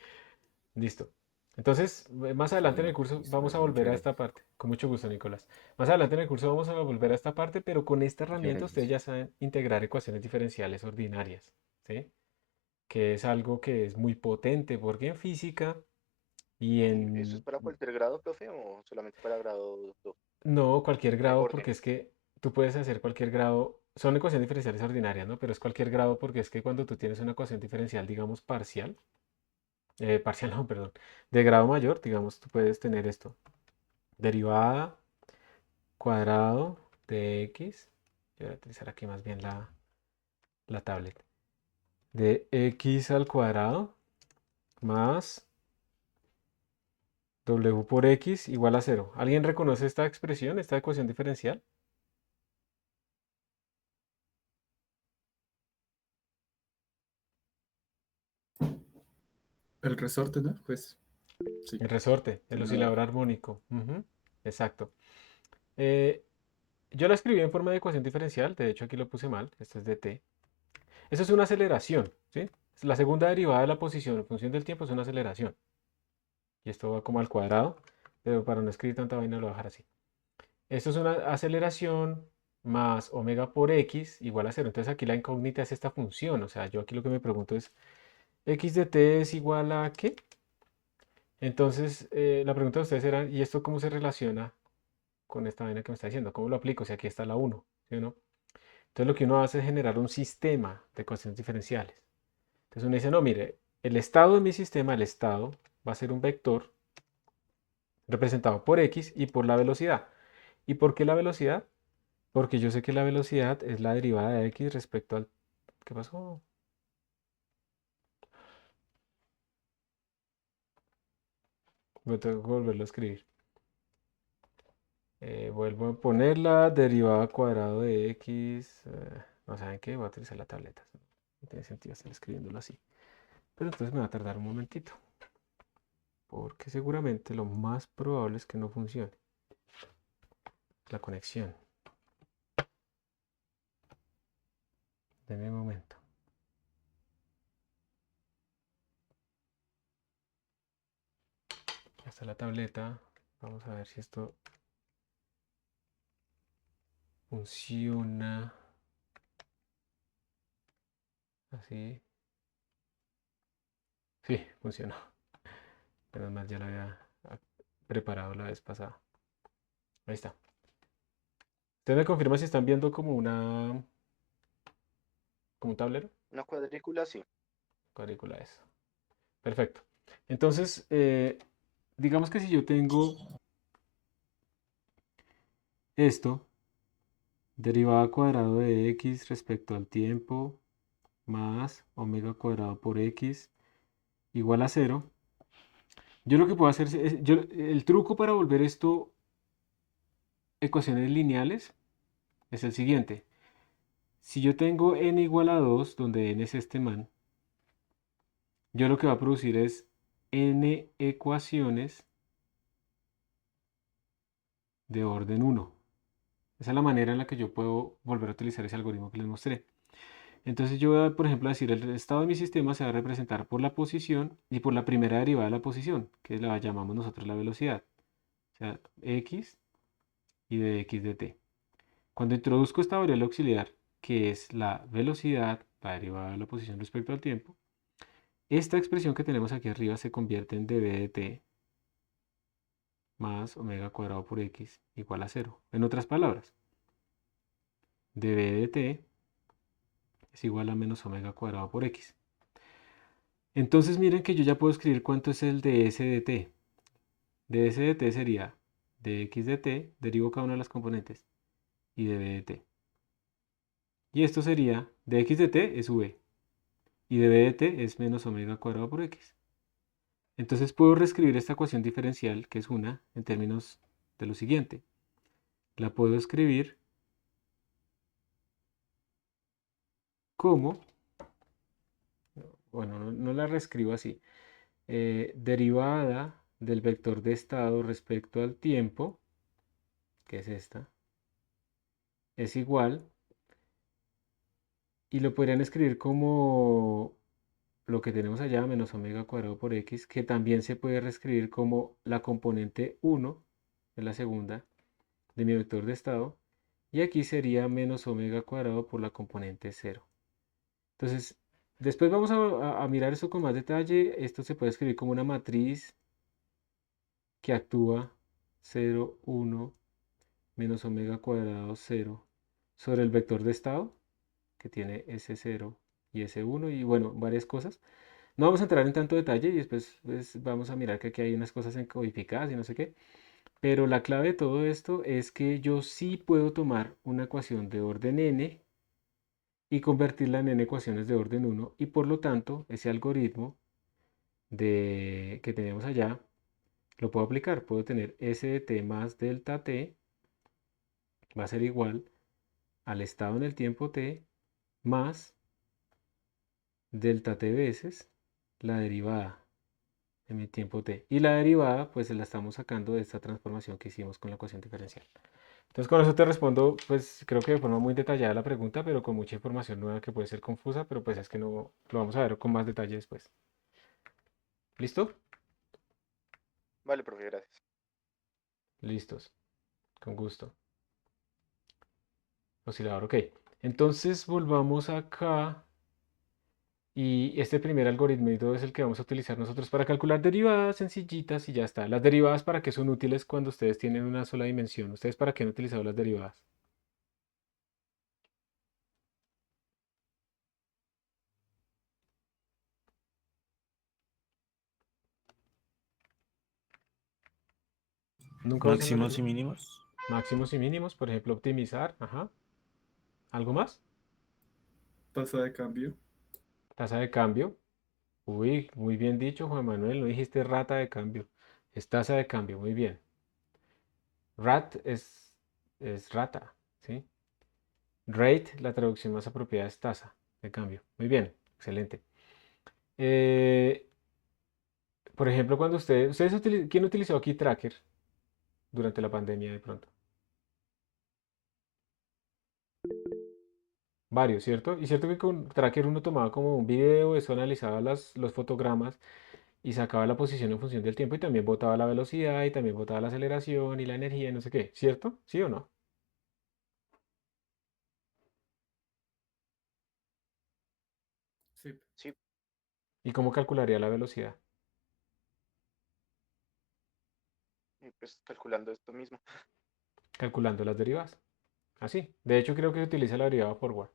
Listo. Entonces, más adelante en el Bueno, curso listo, vamos a profe, muchas volver a esta gracias. parte. Con mucho gusto, Nicolás. Más adelante en el curso vamos a volver a esta parte, pero con esta Muchas herramienta ustedes gracias. ya saben integrar ecuaciones diferenciales ordinarias, ¿sí? Que es algo que es muy potente porque en física y ¿Y eso es en, para cualquier grado, profe, o solamente para grado 2? no cualquier ¿Hay grado, porque orden? es que tú puedes hacer cualquier grado, son ecuaciones diferenciales ordinarias, ¿no? Pero es cualquier grado porque es que cuando tú tienes una ecuación diferencial, digamos, parcial, parcial no, perdón, de grado mayor, digamos, tú puedes tener esto, derivada cuadrado de x, yo voy a utilizar aquí más bien la tablet, de x al cuadrado más w por x igual a cero. ¿Alguien reconoce esta expresión, esta ecuación diferencial? El resorte, ¿no? Pues sí, El resorte, el sí, oscilador armónico. Ujú, exacto. Eh, yo la escribí en forma de ecuación diferencial, de hecho aquí lo puse mal, esto es de t. Eso es una aceleración, ¿sí? La segunda derivada de la posición en función del tiempo es una aceleración. Y esto va como al cuadrado, pero para no escribir tanta vaina lo voy a dejar así. Esto es una aceleración más omega por x igual a cero. Entonces aquí la incógnita es esta función. O sea, yo aquí lo que me pregunto es, ¿x de t es igual a qué? Entonces, la pregunta de ustedes era, ¿y esto cómo se relaciona con esta vaina que me está diciendo? ¿Cómo lo aplico? Si aquí está la uno, ¿sí o no? Entonces lo que uno hace es generar un sistema de ecuaciones diferenciales. Entonces uno dice, no, mire, el estado de mi sistema, el estado, va a ser un vector representado por x y por la velocidad. ¿Y por qué la velocidad? Porque yo sé que la velocidad es la derivada de x respecto al... ¿Qué pasó? Voy a tener que volverlo a escribir. Vuelvo a poner la derivada cuadrado de x. No saben qué, voy a utilizar la tableta. No tiene sentido estar escribiéndolo así. Pero entonces me va a tardar un momentito. Porque seguramente lo más probable es que no funcione la conexión. Denme un momento. Ya está la tableta. Vamos a ver si esto funciona. Así. Sí, funcionó. Menos mal ya lo había preparado la vez pasada. Ahí está. Usted me confirma si están viendo como un tablero. Una cuadrícula, sí. Cuadrícula eso. Perfecto. Entonces, digamos que si yo tengo esto, derivada cuadrado de x respecto al tiempo más omega cuadrado por x igual a cero. Yo lo que puedo hacer el truco para volver esto ecuaciones lineales es el siguiente. Si yo tengo n igual a 2, donde n es este man, yo lo que va a producir es n ecuaciones de orden 1. Esa es la manera en la que yo puedo volver a utilizar ese algoritmo que les mostré. Entonces yo voy a, por ejemplo, a decir el estado de mi sistema se va a representar por la posición y por la primera derivada de la posición, que la llamamos nosotros la velocidad. O sea, x y de x de t. Cuando introduzco esta variable auxiliar, que es la velocidad, la derivada de la posición respecto al tiempo, esta expresión que tenemos aquí arriba se convierte en dv de t más omega cuadrado por x igual a 0. En otras palabras, dv de t es igual a menos omega cuadrado por x. Entonces miren que yo ya puedo escribir cuánto es el ds de t. ds de t sería dx de t, derivo cada una de las componentes, y dv de t. Y esto sería, dx de t es v, y dv de t es menos omega cuadrado por x. Entonces puedo reescribir esta ecuación diferencial, que es una, en términos de lo siguiente. La puedo escribir como, bueno, no la reescribo así, derivada del vector de estado respecto al tiempo, que es esta, es igual, y lo podrían escribir como lo que tenemos allá, menos omega cuadrado por x, que también se puede reescribir como la componente 1, de la segunda, de mi vector de estado, y aquí sería menos omega cuadrado por la componente 0. Entonces, después vamos a mirar eso con más detalle. Esto se puede escribir como una matriz que actúa 0, 1, menos omega cuadrado 0 sobre el vector de estado, que tiene S0 y S1 y bueno, varias cosas. No vamos a entrar en tanto detalle y después pues, vamos a mirar que aquí hay unas cosas encodificadas y no sé qué. Pero la clave de todo esto es que yo sí puedo tomar una ecuación de orden n y convertirla en ecuaciones de orden 1 y por lo tanto ese algoritmo que tenemos allá lo puedo aplicar. Puedo tener s de t más delta t va a ser igual al estado en el tiempo t más delta t veces la derivada en mi tiempo t. Y la derivada pues la estamos sacando de esta transformación que hicimos con la ecuación diferencial. Entonces con eso te respondo, pues creo que de forma muy detallada la pregunta, pero con mucha información nueva que puede ser confusa, pero pues es que no lo vamos a ver con más detalle después. ¿Listo? Vale, profe, gracias. Listos, con gusto. Oscilador, ok. Entonces volvamos acá y este primer algoritmo es el que vamos a utilizar nosotros para calcular derivadas sencillitas y ya está. Las derivadas, ¿para qué son útiles cuando ustedes tienen una sola dimensión? ¿Ustedes para qué han utilizado las derivadas? ¿Nunca usan las Máximos y derivadas? mínimos. Máximos y mínimos, por ejemplo, optimizar, ajá. ¿Algo más? Tasa de cambio. Tasa de cambio. Uy, muy bien dicho, Juan Manuel, no dijiste rata de cambio. Es tasa de cambio, muy bien. Rat es rata, ¿sí? Rate, la traducción más apropiada es tasa de cambio. Muy bien, excelente. Eh, por ejemplo, cuando ¿quién utilizó aquí Tracker durante la pandemia de pronto? Varios, ¿cierto? Y cierto que con Tracker uno tomaba como un video, eso analizaba los fotogramas y sacaba la posición en función del tiempo y también botaba la velocidad y también botaba la aceleración y la energía y no sé qué, ¿cierto? ¿Sí o no? Sí. Sí, ¿Y cómo calcularía la velocidad? y pues calculando esto mismo. Calculando las derivadas. Así. De hecho, creo que se utiliza la derivada forward.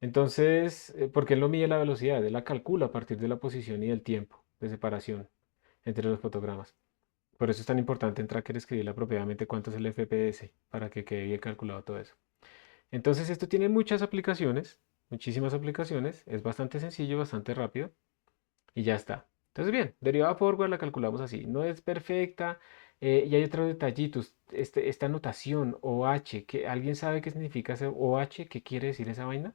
Entonces, ¿por qué él no mide la velocidad? Él la calcula a partir de la posición y del tiempo de separación entre los fotogramas. Por eso es tan importante en Tracker escribirle apropiadamente cuánto es el FPS para que quede bien calculado todo eso. Entonces, esto tiene muchas aplicaciones, muchísimas aplicaciones. Es bastante sencillo, bastante rápido y ya está. Entonces, bien, derivada forward la calculamos así. No es perfecta y hay otros detallitos. Esta notación OH, ¿alguien sabe qué significa ese OH? ¿Qué quiere decir esa vaina?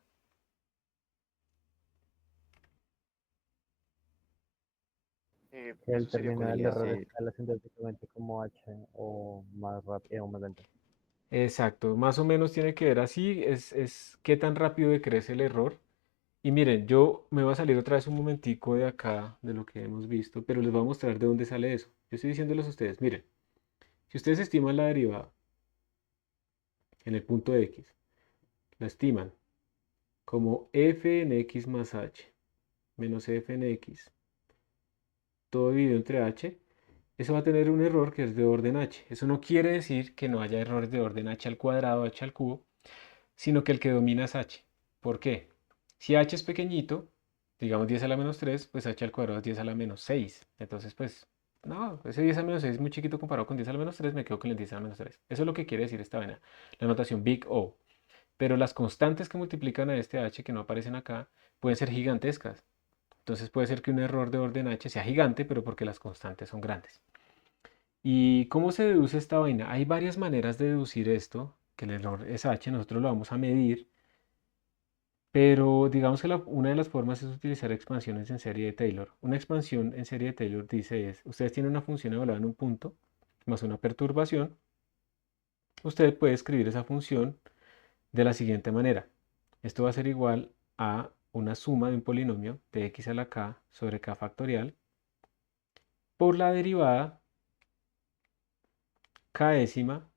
El Eso sería terminal de como error Dice, escala sintácticamente como H o más rápido o más lento. Exacto, más o menos tiene que ver así, es qué tan rápido decrece el error. Y miren, yo me voy a salir otra vez un momentico de acá, de lo que hemos visto, pero les voy a mostrar de dónde sale eso. Yo estoy diciéndoles a ustedes, miren, si ustedes estiman la derivada en el punto X, la estiman como f en x más h menos f en x, todo dividido entre h, eso va a tener un error que es de orden h. Eso no quiere decir que no haya errores de orden h al cuadrado, h al cubo, sino que el que domina es h. ¿Por qué? Si h es pequeñito, digamos 10 a la menos 3, pues h al cuadrado es 10 a la menos 6. Entonces, pues, no, ese 10 a la menos 6 es muy chiquito comparado con 10 a la menos 3, me quedo con el 10 a la menos 3. Eso es lo que quiere decir esta vaina, la notación big O. Pero las constantes que multiplican a este h que no aparecen acá pueden ser gigantescas. Entonces puede ser que un error de orden h sea gigante, pero porque las constantes son grandes. ¿Y cómo se deduce esta vaina? Hay varias maneras de deducir esto, que el error es h, nosotros lo vamos a medir, pero digamos que una de las formas es utilizar expansiones en serie de Taylor. Una expansión en serie de Taylor dice ustedes tienen una función evaluada en un punto más una perturbación, usted puede escribir esa función de la siguiente manera. Esto va a ser igual a una suma de un polinomio de x a la k sobre k factorial por la derivada k-ésima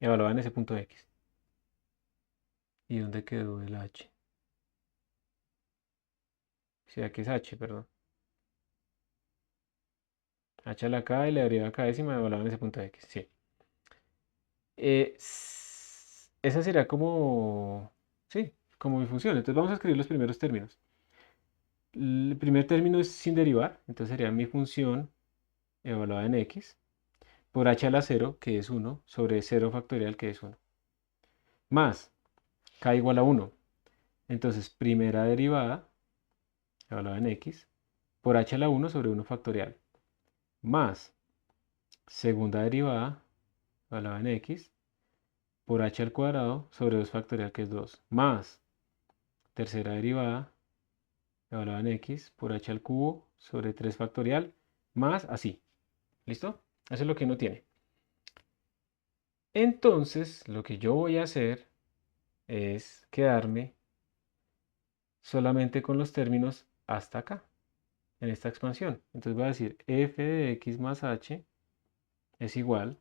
evaluada en ese punto x. ¿Y dónde quedó el h? Sí, aquí es h, perdón. H a la k y la derivada k-ésima evaluada en ese punto x, sí. Esa sería como, sí, como mi función. Entonces vamos a escribir los primeros términos. El primer término es sin derivar, entonces sería mi función evaluada en x por h a la 0, que es 1, sobre 0 factorial, que es 1, más k igual a 1. Entonces, primera derivada evaluada en x por h a la 1 sobre 1 factorial, más segunda derivada evaluada en x por h al cuadrado sobre 2 factorial, que es 2, más tercera derivada evaluada en x por h al cubo sobre 3 factorial, más así. ¿Listo? Eso es lo que uno tiene. Entonces, lo que yo voy a hacer es quedarme solamente con los términos hasta acá, en esta expansión. Entonces voy a decir f de x más h es igual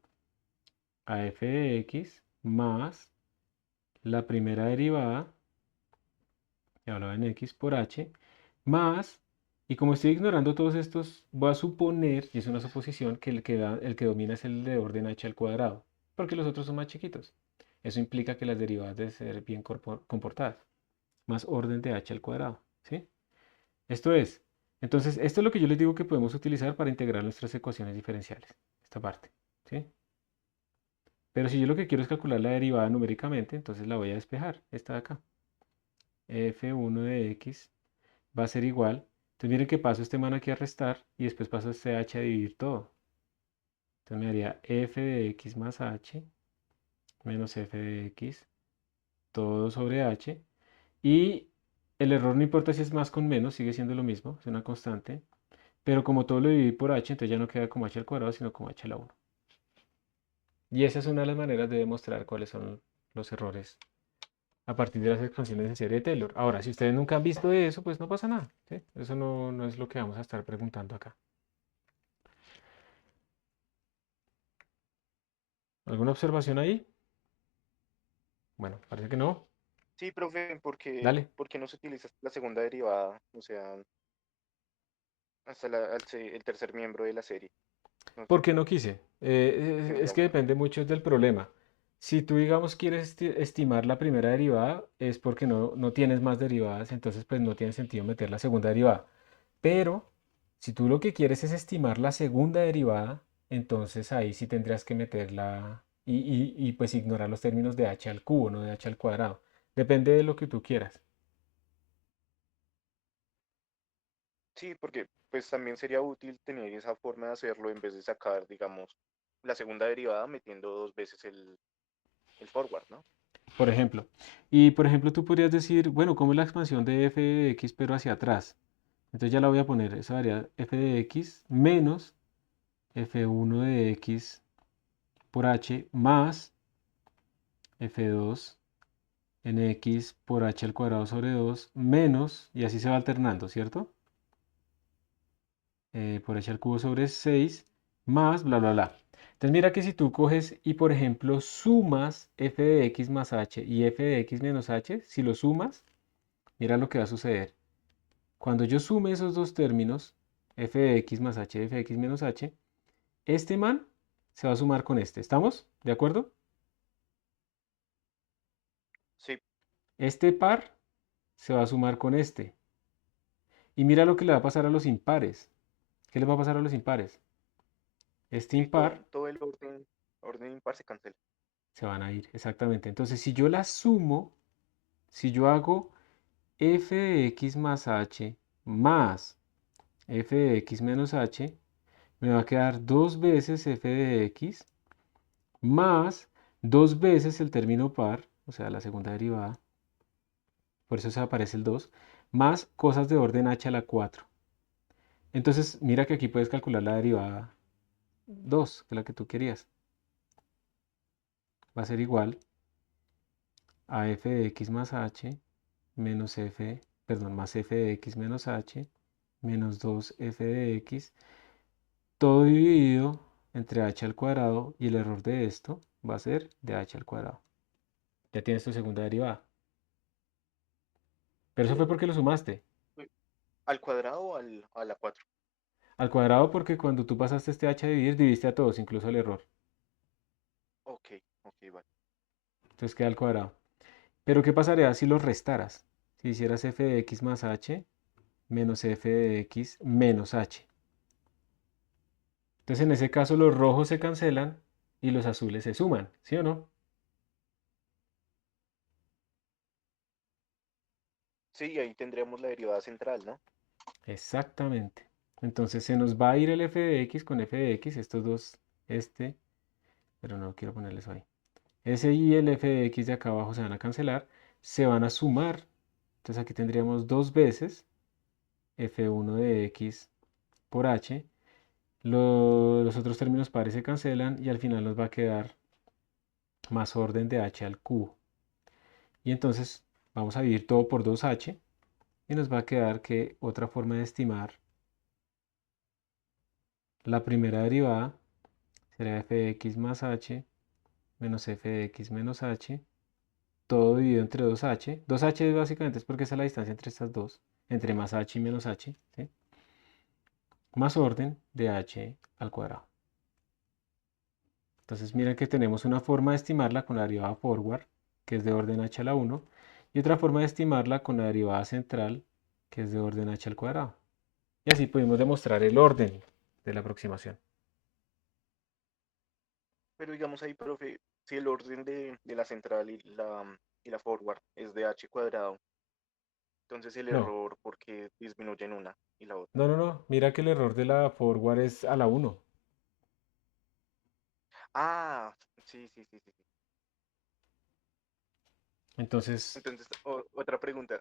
a f de x más la primera derivada evaluada en x por h, más, y como estoy ignorando todos estos, voy a suponer, y es una suposición, que el que domina es el de orden h al cuadrado, porque los otros son más chiquitos. Eso implica que las derivadas deben ser bien comportadas, más orden de h al cuadrado, ¿sí? Esto es, entonces, esto es lo que yo les digo que podemos utilizar para integrar nuestras ecuaciones diferenciales, esta parte, ¿sí? Pero si yo lo que quiero es calcular la derivada numéricamente, entonces la voy a despejar, esta de acá. f1 de x va a ser igual. Entonces miren que paso este man aquí a restar y después paso este h a dividir todo. Entonces me daría f de x más h menos f de x todo sobre h. Y el error no importa si es más con menos, sigue siendo lo mismo, es una constante. Pero como todo lo dividí por h, entonces ya no queda como h al cuadrado, sino como h a la 1. Y esa es una de las maneras de demostrar cuáles son los errores a partir de las expansiones en serie de Taylor. Ahora, si ustedes nunca han visto eso, pues no pasa nada, ¿sí? Eso no es lo que vamos a estar preguntando acá. ¿Alguna observación ahí? Bueno, parece que no. Sí, profe, Dale. ¿por qué no se utiliza la segunda derivada? O sea, hasta el tercer miembro de la serie. No sé, ¿Por qué no quise? porque Es que digamos, depende mucho del problema. Si tú, digamos, quieres estimar la primera derivada, es porque no tienes más derivadas, entonces pues no tiene sentido meter la segunda derivada. Pero si tú lo que quieres es estimar la segunda derivada, entonces ahí sí tendrías que meterla y pues ignorar los términos de h al cubo, no de h al cuadrado. Depende de lo que tú quieras. sí, porque pues también sería útil tener esa forma de hacerlo en vez de sacar, digamos, la segunda derivada metiendo dos veces el forward, ¿no? Por ejemplo. Y por ejemplo, tú podrías decir, bueno, ¿cómo es la expansión de f de x pero hacia atrás? Entonces ya la voy a poner. Eso daría f de x menos f1 de x por h más f2 en x por h al cuadrado sobre 2 menos, y así se va alternando, ¿cierto? Por h al cubo sobre 6 más bla, bla, bla. Entonces mira que si tú coges y por ejemplo sumas f de x más h y f de x menos h, si lo sumas, mira lo que va a suceder. Cuando yo sume esos dos términos, f de x más h, f de x menos h, este man se va a sumar con este. ¿Estamos? ¿De acuerdo? Sí, Este par se va a sumar con este. Y mira lo que le va a pasar a los impares. ¿Qué le va a pasar a los impares? Este sí, todo, impar todo el orden impar se cancela. se van a ir, exactamente. Entonces, si yo las sumo, si yo hago f de x más h más f de x menos h, me va a quedar dos veces f de x más dos veces el término par, o sea, la segunda derivada, por eso se aparece el 2, más cosas de orden h a la 4. Entonces, mira que aquí puedes calcular la derivada 2, que es la que tú querías. Va a ser igual a f de x más h menos f, perdón, más f de x menos h menos 2f de x, todo dividido entre h al cuadrado, y el error de esto va a ser de h al cuadrado. Ya tienes tu segunda derivada. Pero eso fue porque lo sumaste. Uy, ¿al cuadrado o a la 4? Al cuadrado porque cuando tú pasaste este h a dividir, dividiste a todos, incluso al error. Ok, ok, vale. Entonces queda al cuadrado. Pero ¿qué pasaría si los restaras? Si hicieras f de x más h menos f de x menos h. Entonces en ese caso los rojos se cancelan y los azules se suman, ¿sí o no? Sí, ahí tendríamos la derivada central, ¿no? Exactamente. Entonces se nos va a ir el f de x con f de x, estos dos, este, pero no quiero ponerle eso ahí. Ese y el f de x de acá abajo se van a cancelar, se van a sumar. Entonces aquí tendríamos dos veces f1 de x por h. Los otros términos pares se cancelan y al final nos va a quedar más orden de h al cubo. Y entonces vamos a dividir todo por 2h y nos va a quedar que otra forma de estimar la primera derivada será f de x más h menos f de x menos h, todo dividido entre 2h. 2h básicamente es porque esa es la distancia entre estas dos, entre más h y menos h, ¿sí? Más orden de h al cuadrado. Entonces miren que tenemos una forma de estimarla con la derivada forward, que es de orden h a la 1, y otra forma de estimarla con la derivada central, que es de orden h al cuadrado. Y así pudimos demostrar el orden de la aproximación. Pero digamos ahí, profe, si el orden de la central y la forward es de h cuadrado, entonces el No, error porque disminuyen una y la otra. no, no, no. Mira que el error de la forward es a la 1. Ah, sí, sí, sí, sí, sí. Entonces, Entonces, otra pregunta.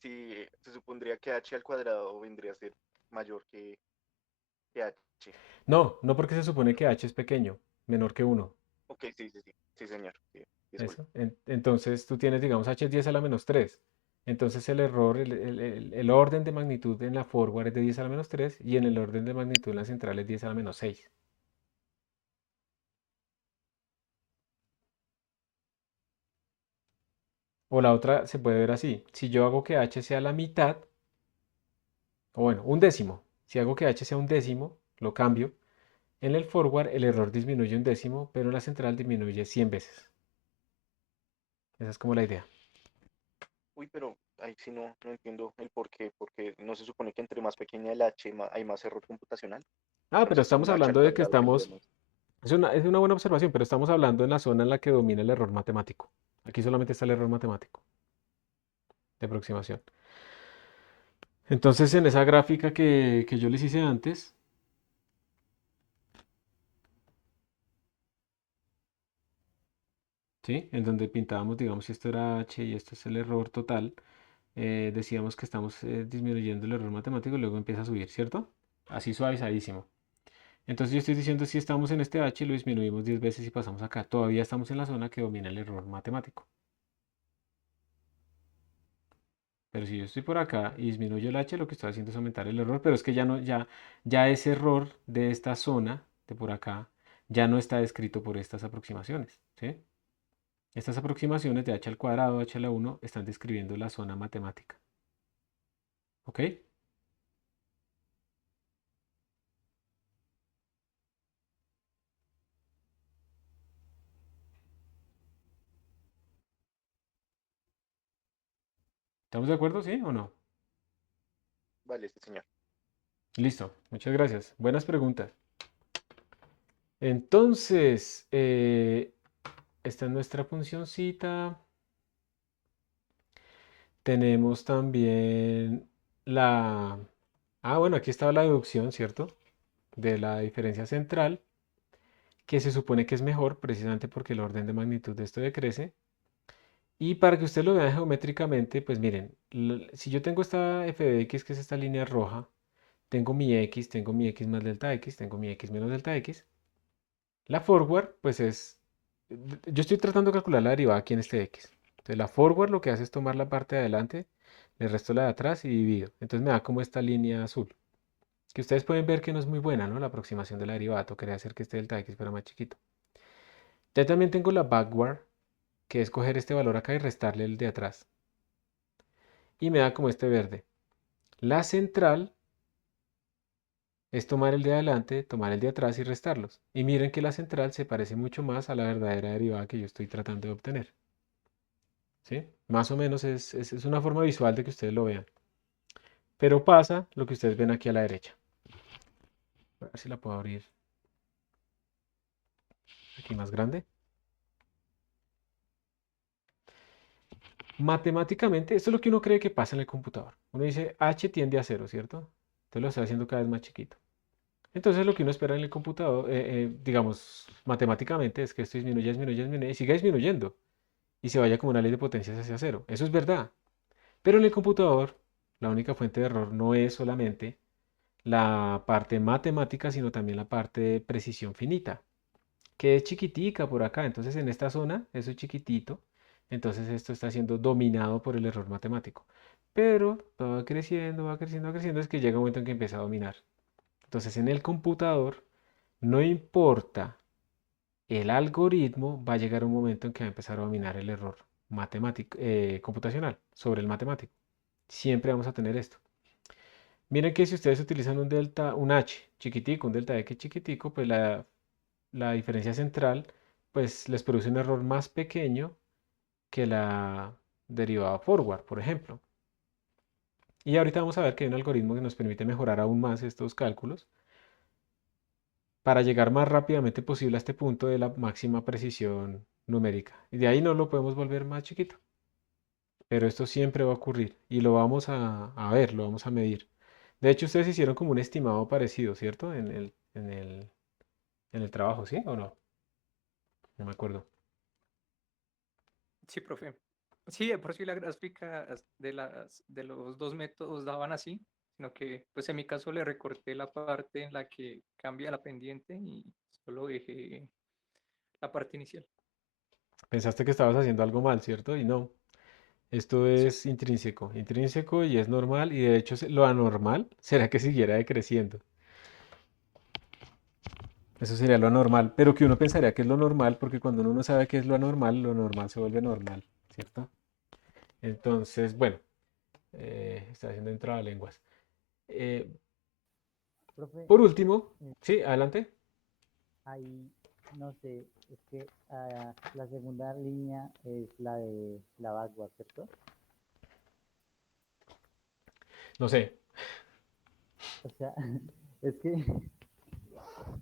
Si se supondría que h al cuadrado vendría a ser mayor que h. no, no porque se supone que h es pequeño, menor que 1. Ok, sí, sí, sí. Sí, señor. Sí, disculpe. Eso. Entonces tú tienes, digamos, h es 10 a la menos 3. Entonces el error, el orden de magnitud en la forward es de 10 a la menos 3 y en el orden de magnitud en la central es 10 a la menos 6. O la otra se puede ver así. Si yo hago que h sea la mitad, o bueno, un décimo. Si hago que h sea un décimo, lo cambio. En el forward el error disminuye un décimo, pero en la central disminuye 100 veces. Esa es como la idea. Uy, pero ahí sí no entiendo el por qué, porque no se supone que entre más pequeña el h hay más error computacional. Ah, pero Entonces estamos un h al hablando de que cuadrado sería estamos, más. es una buena observación, pero estamos hablando en la zona en la que domina el error matemático. Aquí solamente está el error matemático de aproximación. Entonces, en esa gráfica que yo les hice antes, ¿sí? En donde pintábamos, digamos, si esto era h y esto es el error total, decíamos que estamos disminuyendo el error matemático y luego empieza a subir, ¿cierto? Así suavizadísimo. Entonces yo estoy diciendo si estamos en este h y lo disminuimos 10 veces y pasamos acá. Todavía estamos en la zona que domina el error matemático. Pero si yo estoy por acá y disminuyo el h, lo que estoy haciendo es aumentar el error, pero es que ya no, ya ese error de esta zona, de por acá, ya no está descrito por estas aproximaciones, ¿sí? Estas aproximaciones de h al cuadrado, h a la 1, están describiendo la zona matemática. ¿Ok? ¿Estamos de acuerdo, sí o no? Vale, este señor. Listo, muchas gracias. Buenas preguntas. Entonces, esta es nuestra funcioncita. Tenemos también la... Ah, bueno, aquí estaba la deducción, ¿cierto? De la diferencia central, que se supone que es mejor precisamente porque el orden de magnitud de esto decrece. Y para que ustedes lo vean geométricamente, pues miren, si yo tengo esta f de x, que es esta línea roja, tengo mi x más delta x, tengo mi x menos delta x. La forward, pues es, yo estoy tratando de calcular la derivada aquí en este x. Entonces la forward lo que hace es tomar la parte de adelante, le resto la de atrás y divido. Entonces me da como esta línea azul. Que ustedes pueden ver que no es muy buena, ¿no? La aproximación de la derivada. Tocaría hacer que este delta x fuera más chiquito. Ya también tengo la backward, que es coger este valor acá y restarle el de atrás. Y me da como este verde. La central es tomar el de adelante, tomar el de atrás y restarlos. Y miren que la central se parece mucho más a la verdadera derivada que yo estoy tratando de obtener. ¿Sí? Más o menos es una forma visual de que ustedes lo vean. Pero pasa lo que ustedes ven aquí a la derecha. A ver si la puedo abrir aquí más grande. Matemáticamente, esto es lo que uno cree que pasa en el computador. Uno dice h tiende a 0, ¿cierto? Entonces lo está haciendo cada vez más chiquito. Entonces lo que uno espera en el computador, digamos, matemáticamente, es que esto disminuya, disminuya, disminuya y siga disminuyendo. Y se vaya como una ley de potencias hacia 0. Eso es verdad. Pero en el computador, la única fuente de error no es solamente la parte matemática, sino también la parte de precisión finita, que es chiquitica por acá. Entonces en esta zona, eso es chiquitito. Entonces esto está siendo dominado por el error matemático. Pero va creciendo, va creciendo, va creciendo, es que llega un momento en que empieza a dominar. Entonces en el computador, no importa el algoritmo, va a llegar un momento en que va a empezar a dominar el error matemático, computacional sobre el matemático. Siempre vamos a tener esto. Miren que si ustedes utilizan un delta, un h chiquitico, un delta x chiquitico, pues la diferencia central, pues les produce un error más pequeño que la derivada forward, por ejemplo. Y ahorita vamos a ver que hay un algoritmo que nos permite mejorar aún más estos cálculos para llegar más rápidamente posible a este punto de la máxima precisión numérica. Y de ahí no lo podemos volver más chiquito. Pero esto siempre va a ocurrir y lo vamos a ver, lo vamos a medir. De hecho, ustedes hicieron como un estimado parecido, ¿cierto? En el trabajo, ¿sí o no? No me acuerdo. Sí, profe. Sí, de por sí las gráficas de los dos métodos daban así, sino que pues en mi caso le recorté la parte en la que cambia la pendiente y solo dejé la parte inicial. Pensaste que estabas haciendo algo mal, ¿cierto? Y no. Esto Sí. es intrínseco, intrínseco y es normal y de hecho lo anormal será que siguiera decreciendo. Eso sería lo anormal, pero que uno pensaría que es lo normal porque cuando uno no sabe qué es lo normal se vuelve normal, ¿cierto? Entonces, bueno, está haciendo lenguas. Profe, Por último, eh, sí, adelante. ahí, no sé, es que la segunda línea es la de la backward, ¿cierto? No sé. O sea, es que,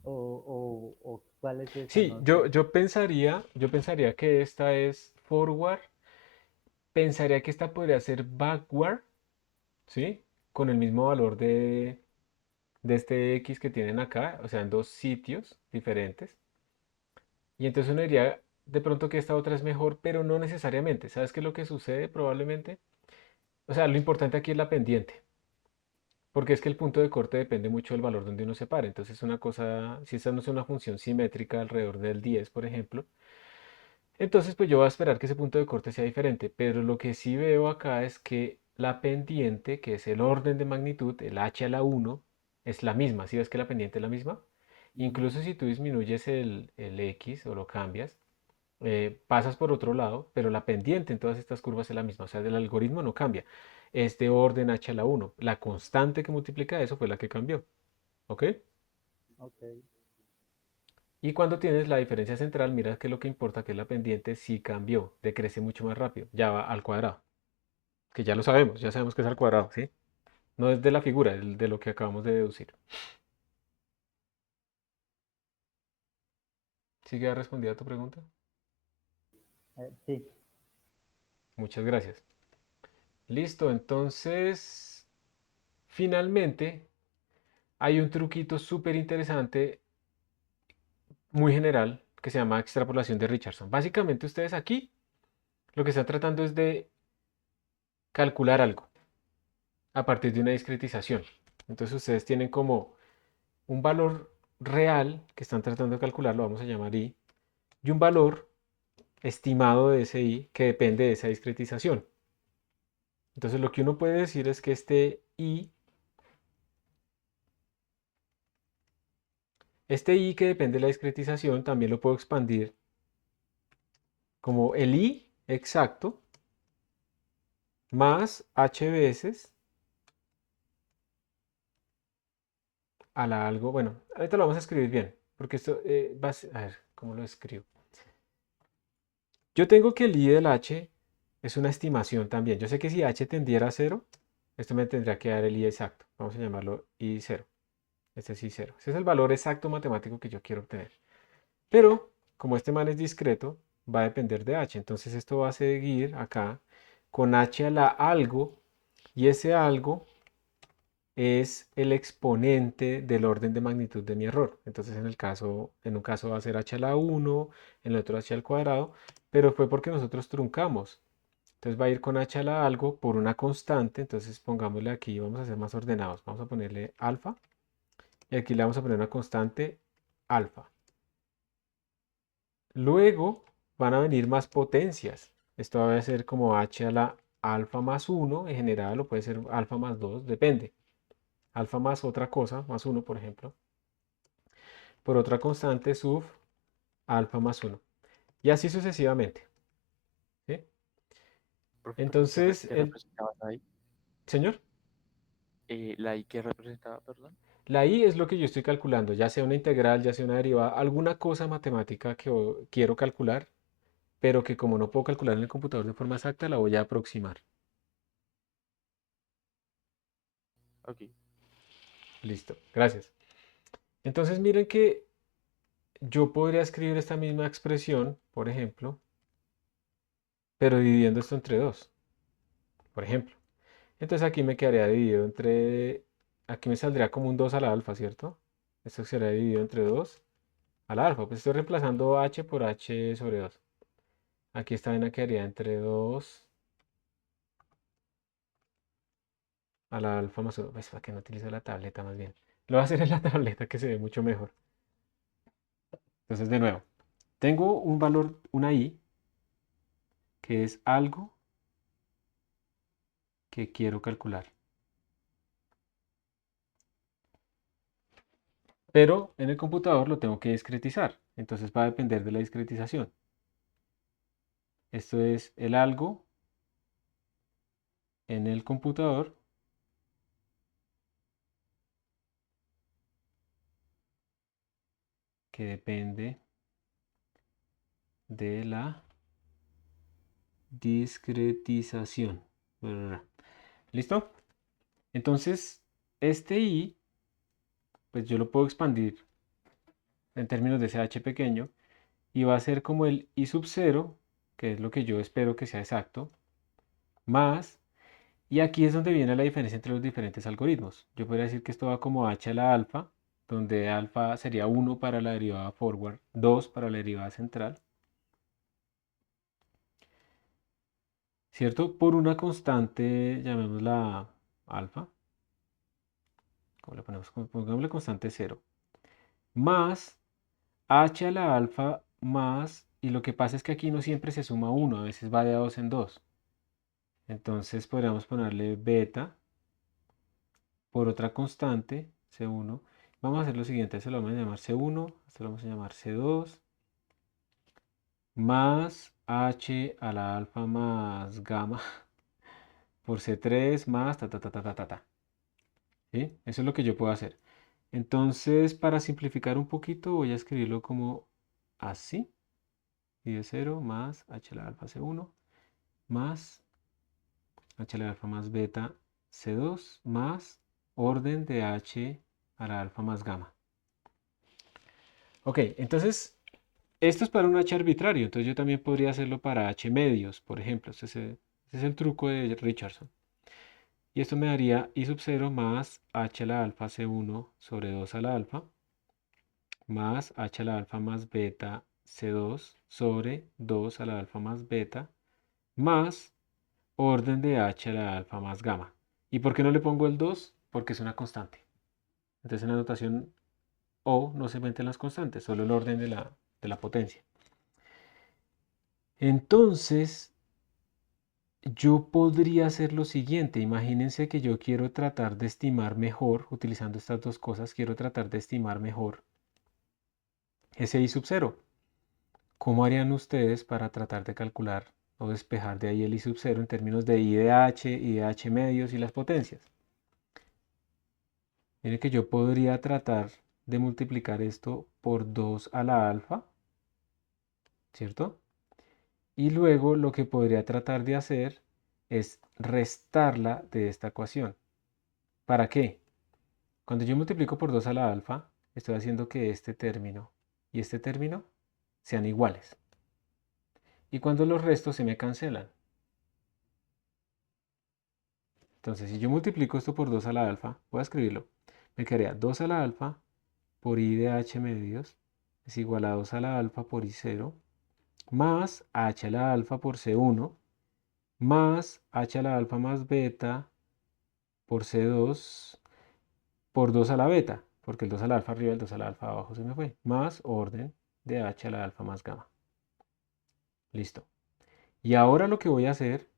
o ¿cuál es esa? Sí, No sé. yo pensaría que esta es forward, pensaría que esta podría ser backward, ¿sí? Con el mismo valor de este X que tienen acá, o sea, en dos sitios diferentes. Y entonces uno diría de pronto que esta otra es mejor, pero no necesariamente. ¿Sabes qué es lo que sucede probablemente? O sea, lo importante aquí es la pendiente. porque es que el punto de corte depende mucho del valor donde uno se pare. Entonces, una cosa, si esta no es una función simétrica alrededor del 10, por ejemplo, entonces pues yo voy a esperar que ese punto de corte sea diferente. Pero lo que sí veo acá es que la pendiente, que es el orden de magnitud, el h a la 1, es la misma. ¿Sí ves que la pendiente es la misma? Incluso si tú disminuyes el x o lo cambias, pasas por otro lado, pero la pendiente en todas estas curvas es la misma, o sea, el algoritmo no cambia. Es de orden h a la 1. La constante que multiplica eso fue la que cambió, ¿ok? Ok. Y cuando tienes la diferencia central, mira que lo que importa, que es la pendiente, sí cambió, decrece mucho más rápido, ya va al cuadrado, que ya lo sabemos, ya sabemos que es al cuadrado, ¿sí? No es de la figura, es de lo que acabamos de deducir. ¿Sí queda respondida tu pregunta? Sí. Muchas gracias. Listo, entonces, finalmente, hay un truquito súper interesante, muy general, que se llama extrapolación de Richardson. Básicamente ustedes aquí lo que están tratando es de calcular algo a partir de una discretización. Entonces ustedes tienen como un valor real que están tratando de calcular, lo vamos a llamar i, y un valor estimado de ese i que depende de esa discretización. Entonces lo que uno puede decir es que este i que depende de la discretización también lo puedo expandir como el i exacto más h veces a la algo, bueno, ahorita lo vamos a escribir bien, porque esto va a ser, a ver, ¿cómo lo escribo? Yo tengo que el i del h es una estimación también. Yo sé que si h tendiera a 0, esto me tendría que dar el i exacto. Vamos a llamarlo i0. Este es i0. Ese es el valor exacto matemático que yo quiero obtener. Pero, como este man es discreto, va a depender de h. Entonces esto va a seguir acá con h a la algo, y ese algo es el exponente del orden de magnitud de mi error. Entonces en un caso va a ser h a la 1, en el otro h al cuadrado, pero fue porque nosotros truncamos. Entonces va a ir con h a la algo por una constante. Entonces pongámosle aquí, vamos a ser más ordenados. Vamos a ponerle alfa y aquí le vamos a poner una constante alfa. Luego van a venir más potencias. Esto va a ser como h a la alfa más 1 en general, o puede ser alfa más 2, depende. Alfa más otra cosa, más 1 por ejemplo, por otra constante sub alfa más 1. Y así sucesivamente. ¿Sí? Profe, Entonces, ¿qué representaba ahí? señor, ¿La I qué representaba, perdón? la i es lo que yo estoy calculando, ya sea una integral, ya sea una derivada, alguna cosa matemática que quiero calcular, pero que como no puedo calcular en el computador de forma exacta, la voy a aproximar. Ok. Listo, gracias. Entonces miren que yo podría escribir esta misma expresión, por ejemplo, pero dividiendo esto entre 2, por ejemplo. Entonces aquí me quedaría dividido entre, aquí me saldría como un 2 a la alfa, ¿cierto? Esto será dividido entre 2 a la alfa. Pues estoy reemplazando h por h sobre 2. Aquí esta vaina quedaría entre 2 a la alfa más 1. Pues para que no utilice la tableta más bien. Lo voy a hacer en la tableta que se ve mucho mejor. Entonces de nuevo, tengo un valor, una i, que es algo que quiero calcular. Pero en el computador lo tengo que discretizar. Entonces va a depender de la discretización. Esto es el algo en el computador que depende de la discretización. ¿Listo? Entonces, este i, pues yo lo puedo expandir en términos de ese h pequeño y va a ser como el i sub 0, que es lo que yo espero que sea exacto, más, y aquí es donde viene la diferencia entre los diferentes algoritmos. Yo podría decir que esto va como h a la alfa, donde alfa sería 1 para la derivada forward, 2 para la derivada central, ¿cierto? Por una constante, llamémosla alfa. ¿cómo le ponemos? Pongámosle constante 0, más h a la alfa más, y lo que pasa es que aquí no siempre se suma 1, a veces va de a 2 en 2. Entonces podríamos ponerle beta por otra constante, C1. Vamos a hacer lo siguiente, se lo vamos a llamar C1, esto lo vamos a llamar C2, más h a la alfa más gamma por C3 más ta ta ta ta ta ta ta. ¿Sí? Eso es lo que yo puedo hacer. Entonces, para simplificar un poquito, voy a escribirlo como así. Y de 0 más h a la alfa C1 más h a la alfa más beta C2 más orden de h a la alfa más gamma. Ok, entonces esto es para un h arbitrario, entonces yo también podría hacerlo para h medios, por ejemplo. Ese es el truco de Richardson. Y esto me daría i sub 0 más h a la alfa C1 sobre 2 a la alfa más h a la alfa más beta C2 sobre 2 a la alfa más beta más orden de h a la alfa más gamma. ¿Y por qué no le pongo el 2? Porque es una constante. Entonces en la notación O no se meten las constantes, solo el orden de la potencia. Entonces, yo podría hacer lo siguiente. Imagínense que yo quiero tratar de estimar mejor, utilizando estas dos cosas, quiero tratar de estimar mejor ese i sub 0. ¿Cómo harían ustedes para tratar de calcular o despejar de ahí el i sub 0 en términos de i de h medios y las potencias? Miren que yo podría tratar de multiplicar esto por 2 a la alfa, ¿cierto? Y luego lo que podría tratar de hacer es restarla de esta ecuación. ¿Para qué? Cuando yo multiplico por 2 a la alfa, estoy haciendo que este término y este término sean iguales. Y cuando los restos se me cancelan. Entonces, si yo multiplico esto por 2 a la alfa, voy a escribirlo. Me quedaría 2 a la alfa por i de h medios es igual a 2 a la alfa por i0 más h a la alfa por c1 más h a la alfa más beta por c2 por 2 a la beta, porque el 2 a la alfa arriba y el 2 a la alfa abajo se me fue, más orden de h a la alfa más gamma. Listo. Y ahora lo que voy a hacer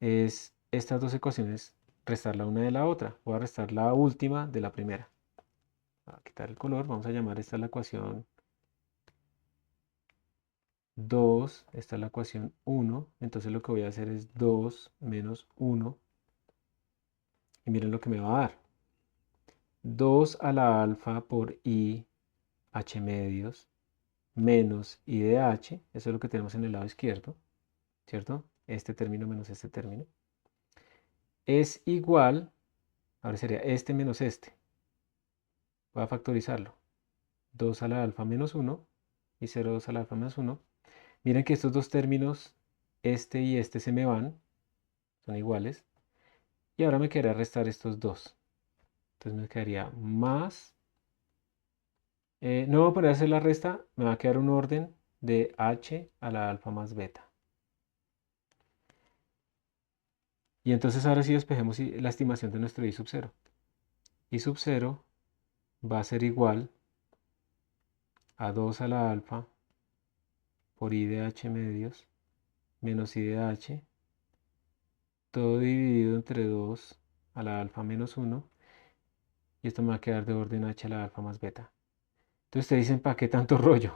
es estas dos ecuaciones restar la una de la otra. Voy a restar la última de la primera. Voy a quitar el color, vamos a llamar esta la ecuación 2, esta es la ecuación 1, entonces lo que voy a hacer es 2 menos 1, y miren lo que me va a dar. 2 a la alfa por i h medios menos i de h, eso es lo que tenemos en el lado izquierdo, ¿cierto? Este término menos este término, es igual, ahora sería este menos este. Voy a factorizarlo. 2 a la alfa menos 1 y 0,2 a la alfa menos 1. Miren que estos dos términos, este y este se me van, son iguales. Y ahora me quedaría restar estos dos. Entonces me quedaría más. No voy a poder hacer la resta, me va a quedar un orden de h a la alfa más beta. Y entonces ahora sí despejemos la estimación de nuestro i sub 0. I sub 0 va a ser igual a 2 a la alfa por i de h medios menos i de h, todo dividido entre 2 a la alfa menos 1, y esto me va a quedar de orden h a la alfa más beta. Entonces ustedes dicen, ¿para qué tanto rollo?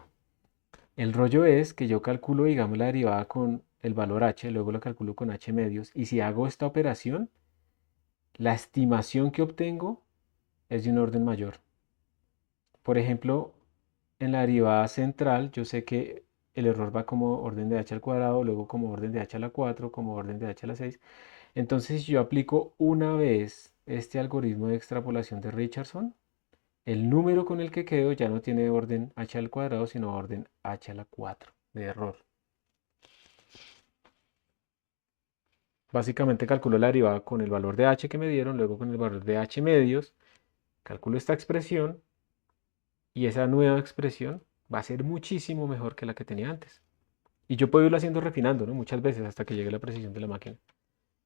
El rollo es que yo calculo, digamos, la derivada con el valor h, luego la calculo con h medios, y si hago esta operación, la estimación que obtengo es de un orden mayor. Por ejemplo, en la derivada central, yo sé que el error va como orden de h al cuadrado, luego como orden de h a la 4, como orden de h a la 6. Entonces, si yo aplico una vez este algoritmo de extrapolación de Richardson, el número con el que quedo ya no tiene orden h al cuadrado, sino orden h a la 4 de error. Básicamente calculo la derivada con el valor de h que me dieron, luego con el valor de h medios, calculo esta expresión y esa nueva expresión va a ser muchísimo mejor que la que tenía antes. Y yo puedo irlo haciendo refinando, ¿no? Muchas veces hasta que llegue la precisión de la máquina.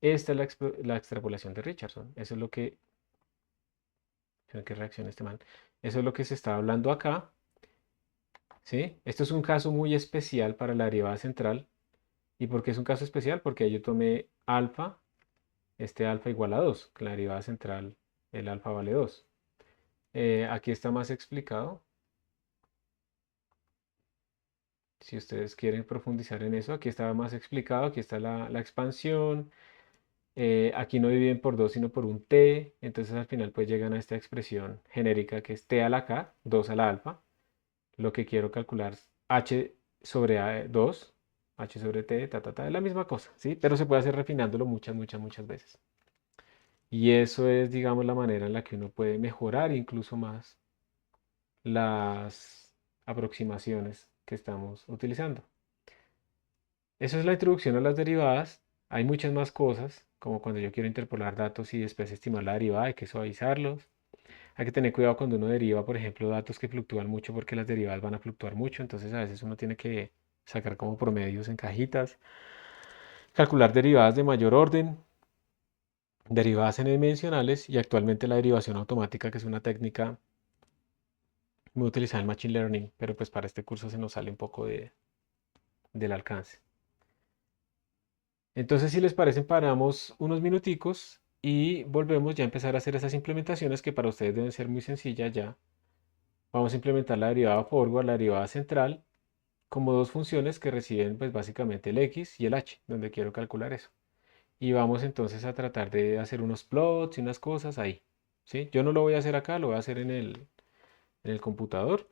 Esta es la extrapolación de Richardson. Eso es lo que que reaccione este man. Eso es lo que se está hablando acá, ¿sí? Esto es un caso muy especial para la derivada central. ¿Y por qué es un caso especial? Porque ahí yo tomé alfa, este alfa igual a 2, que la derivada central, el alfa vale 2. Aquí está más explicado. Si ustedes quieren profundizar en eso, aquí está más explicado, aquí está la expansión. Aquí no dividen por 2 sino por un t, entonces al final pues llegan a esta expresión genérica que es t a la k, 2 a la alfa. Lo que quiero calcular es h sobre 2, h sobre t, es la misma cosa, ¿sí? Pero se puede hacer refinándolo muchas, muchas, muchas veces. Y eso es, digamos, la manera en la que uno puede mejorar incluso más las aproximaciones que estamos utilizando. Eso es la introducción a las derivadas. Hay muchas más cosas, como cuando yo quiero interpolar datos y después estimar la derivada, hay que suavizarlos. Hay que tener cuidado cuando uno deriva, por ejemplo, datos que fluctúan mucho porque las derivadas van a fluctuar mucho, entonces a veces uno tiene que sacar como promedios en cajitas, calcular derivadas de mayor orden, derivadas n dimensionales y actualmente la derivación automática, que es una técnica muy utilizada en Machine Learning, pero pues para este curso se nos sale un poco del alcance. Entonces, si les parece, paramos unos minuticos y volvemos ya a empezar a hacer esas implementaciones que para ustedes deben ser muy sencillas ya. Vamos a implementar la derivada forward, la derivada central, como dos funciones que reciben pues básicamente el x y el h, donde quiero calcular eso. Y vamos entonces a tratar de hacer unos plots y unas cosas ahí. ¿Sí? Yo no lo voy a hacer acá, lo voy a hacer en el computador,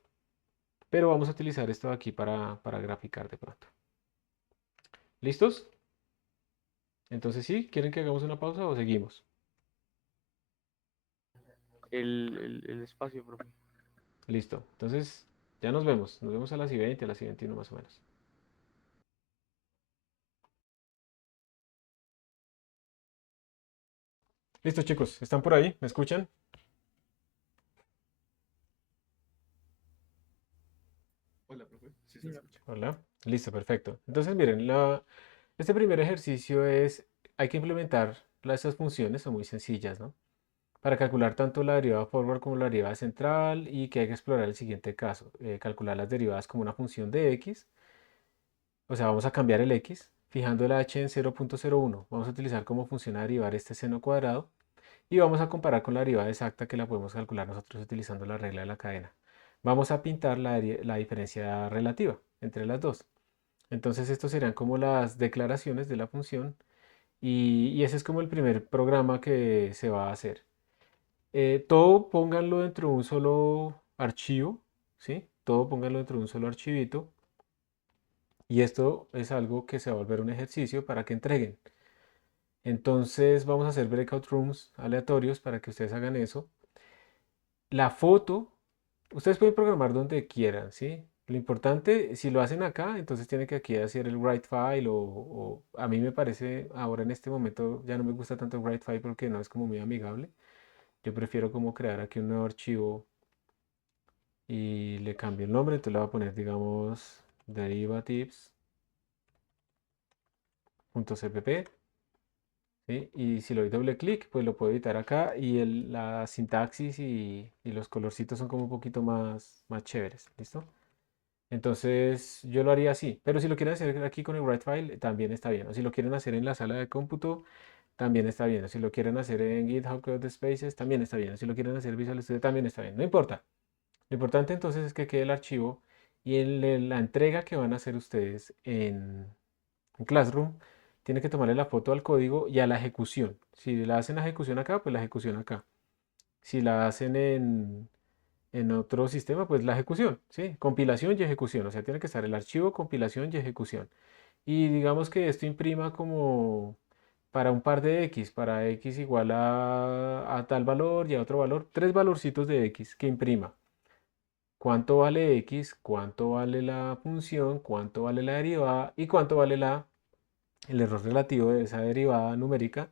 pero vamos a utilizar esto de aquí para graficar de pronto. ¿Listos? Entonces, ¿sí? ¿Quieren que hagamos una pausa o seguimos? El espacio, profe. Listo. Entonces, ya nos vemos. Nos vemos a las y 20, a las y 21 más o menos. Listo, chicos. ¿Están por ahí? ¿Me escuchan? Hola, profe. Sí se escucha. Hola. Listo, perfecto. Entonces, miren, este primer ejercicio es, hay que implementar esas funciones, son muy sencillas, ¿no? Para calcular tanto la derivada forward como la derivada central y que hay que explorar el siguiente caso, calcular las derivadas como una función de x. O sea, vamos a cambiar el x, fijando la h en 0.01. Vamos a utilizar como función a derivar este seno cuadrado y vamos a comparar con la derivada exacta que la podemos calcular nosotros utilizando la regla de la cadena. Vamos a pintar la diferencia relativa entre las dos. Entonces, estos serían como las declaraciones de la función y ese es como el primer programa que se va a hacer. Todo pónganlo dentro de un solo archivo, ¿sí? Todo pónganlo dentro de un solo archivito. Y esto es algo que se va a volver un ejercicio para que entreguen. Entonces vamos a hacer breakout rooms aleatorios para que ustedes hagan eso. La foto, ustedes pueden programar donde quieran, ¿sí? Lo importante, si lo hacen acá, entonces tienen que aquí hacer el write file o a mí me parece, ahora en este momento ya no me gusta tanto el write file porque no es como muy amigable. Yo prefiero como crear aquí un nuevo archivo y le cambio el nombre, entonces le voy a poner, digamos, derivatives.cpp. ¿Sí? Y si le doy doble clic, pues lo puedo editar acá y la sintaxis y los colorcitos son como un poquito más chéveres, ¿listo? Entonces yo lo haría así, pero si lo quieren hacer aquí con el write file, también está bien. O si lo quieren hacer en la sala de cómputo, también está bien. O si lo quieren hacer en GitHub Codespaces, también está bien. O si lo quieren hacer en Visual Studio, también está bien. No importa. Lo importante entonces es que quede el archivo y en la entrega que van a hacer ustedes en Classroom, tiene que tomarle la foto al código y a la ejecución. Si la hacen la ejecución acá, pues la ejecución acá. Si la hacen en otro sistema, pues la ejecución, ¿sí? Compilación y ejecución. O sea, tiene que estar el archivo, compilación y ejecución. Y digamos que esto imprima como para un par de x, para x igual a tal valor y a otro valor, tres valorcitos de x que imprima. ¿Cuánto vale x? ¿Cuánto vale la función? ¿Cuánto vale la derivada? ¿Y cuánto vale el error relativo de esa derivada numérica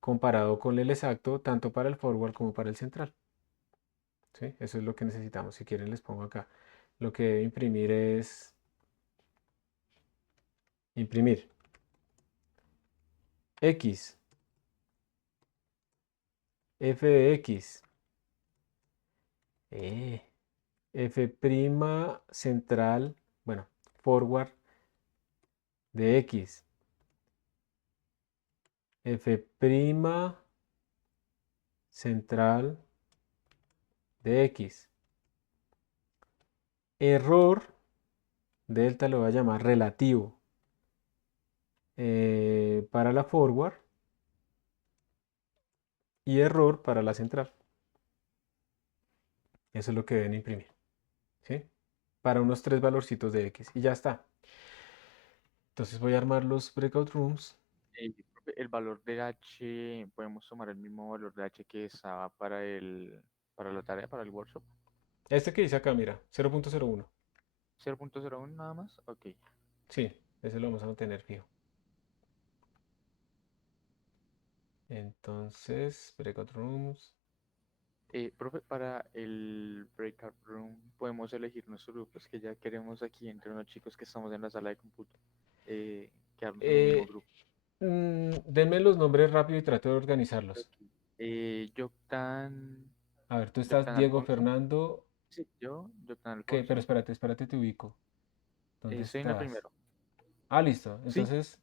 comparado con el exacto tanto para el forward como para el central? ¿Sí? Eso es lo que necesitamos. Si quieren les pongo acá. Lo que debe imprimir es imprimir x f de x Eh, F' central, bueno, forward de X. F' central de X. Error, delta lo voy a llamar relativo para la forward y error para la central. Eso es lo que deben imprimir. ¿Sí? Para unos tres valorcitos de X. Y ya está. Entonces voy a armar los breakout rooms. Profe, el valor de H, podemos tomar el mismo valor de H que estaba para la tarea, para el workshop. Este que dice acá, mira, 0.01. 0.01 nada más. Ok. Sí, ese lo vamos a mantener fijo. Entonces, breakout rooms. Profe, para el breakout room podemos elegir nuestros grupos que ya queremos aquí entre unos chicos que estamos en la sala de cómputo. Quedarnos en un mismo Eh, grupo. Denme los nombres rápido y trato de organizarlos. Ok. Yoctan, A ver, tú estás Yoctan Diego Alfonso. Fernando. Sí, yo, Yoctan ¿Qué? Pero Alfonso. espérate, te ubico. ¿Dónde Estoy en el estás? primero. Ah, listo. Sí. Entonces,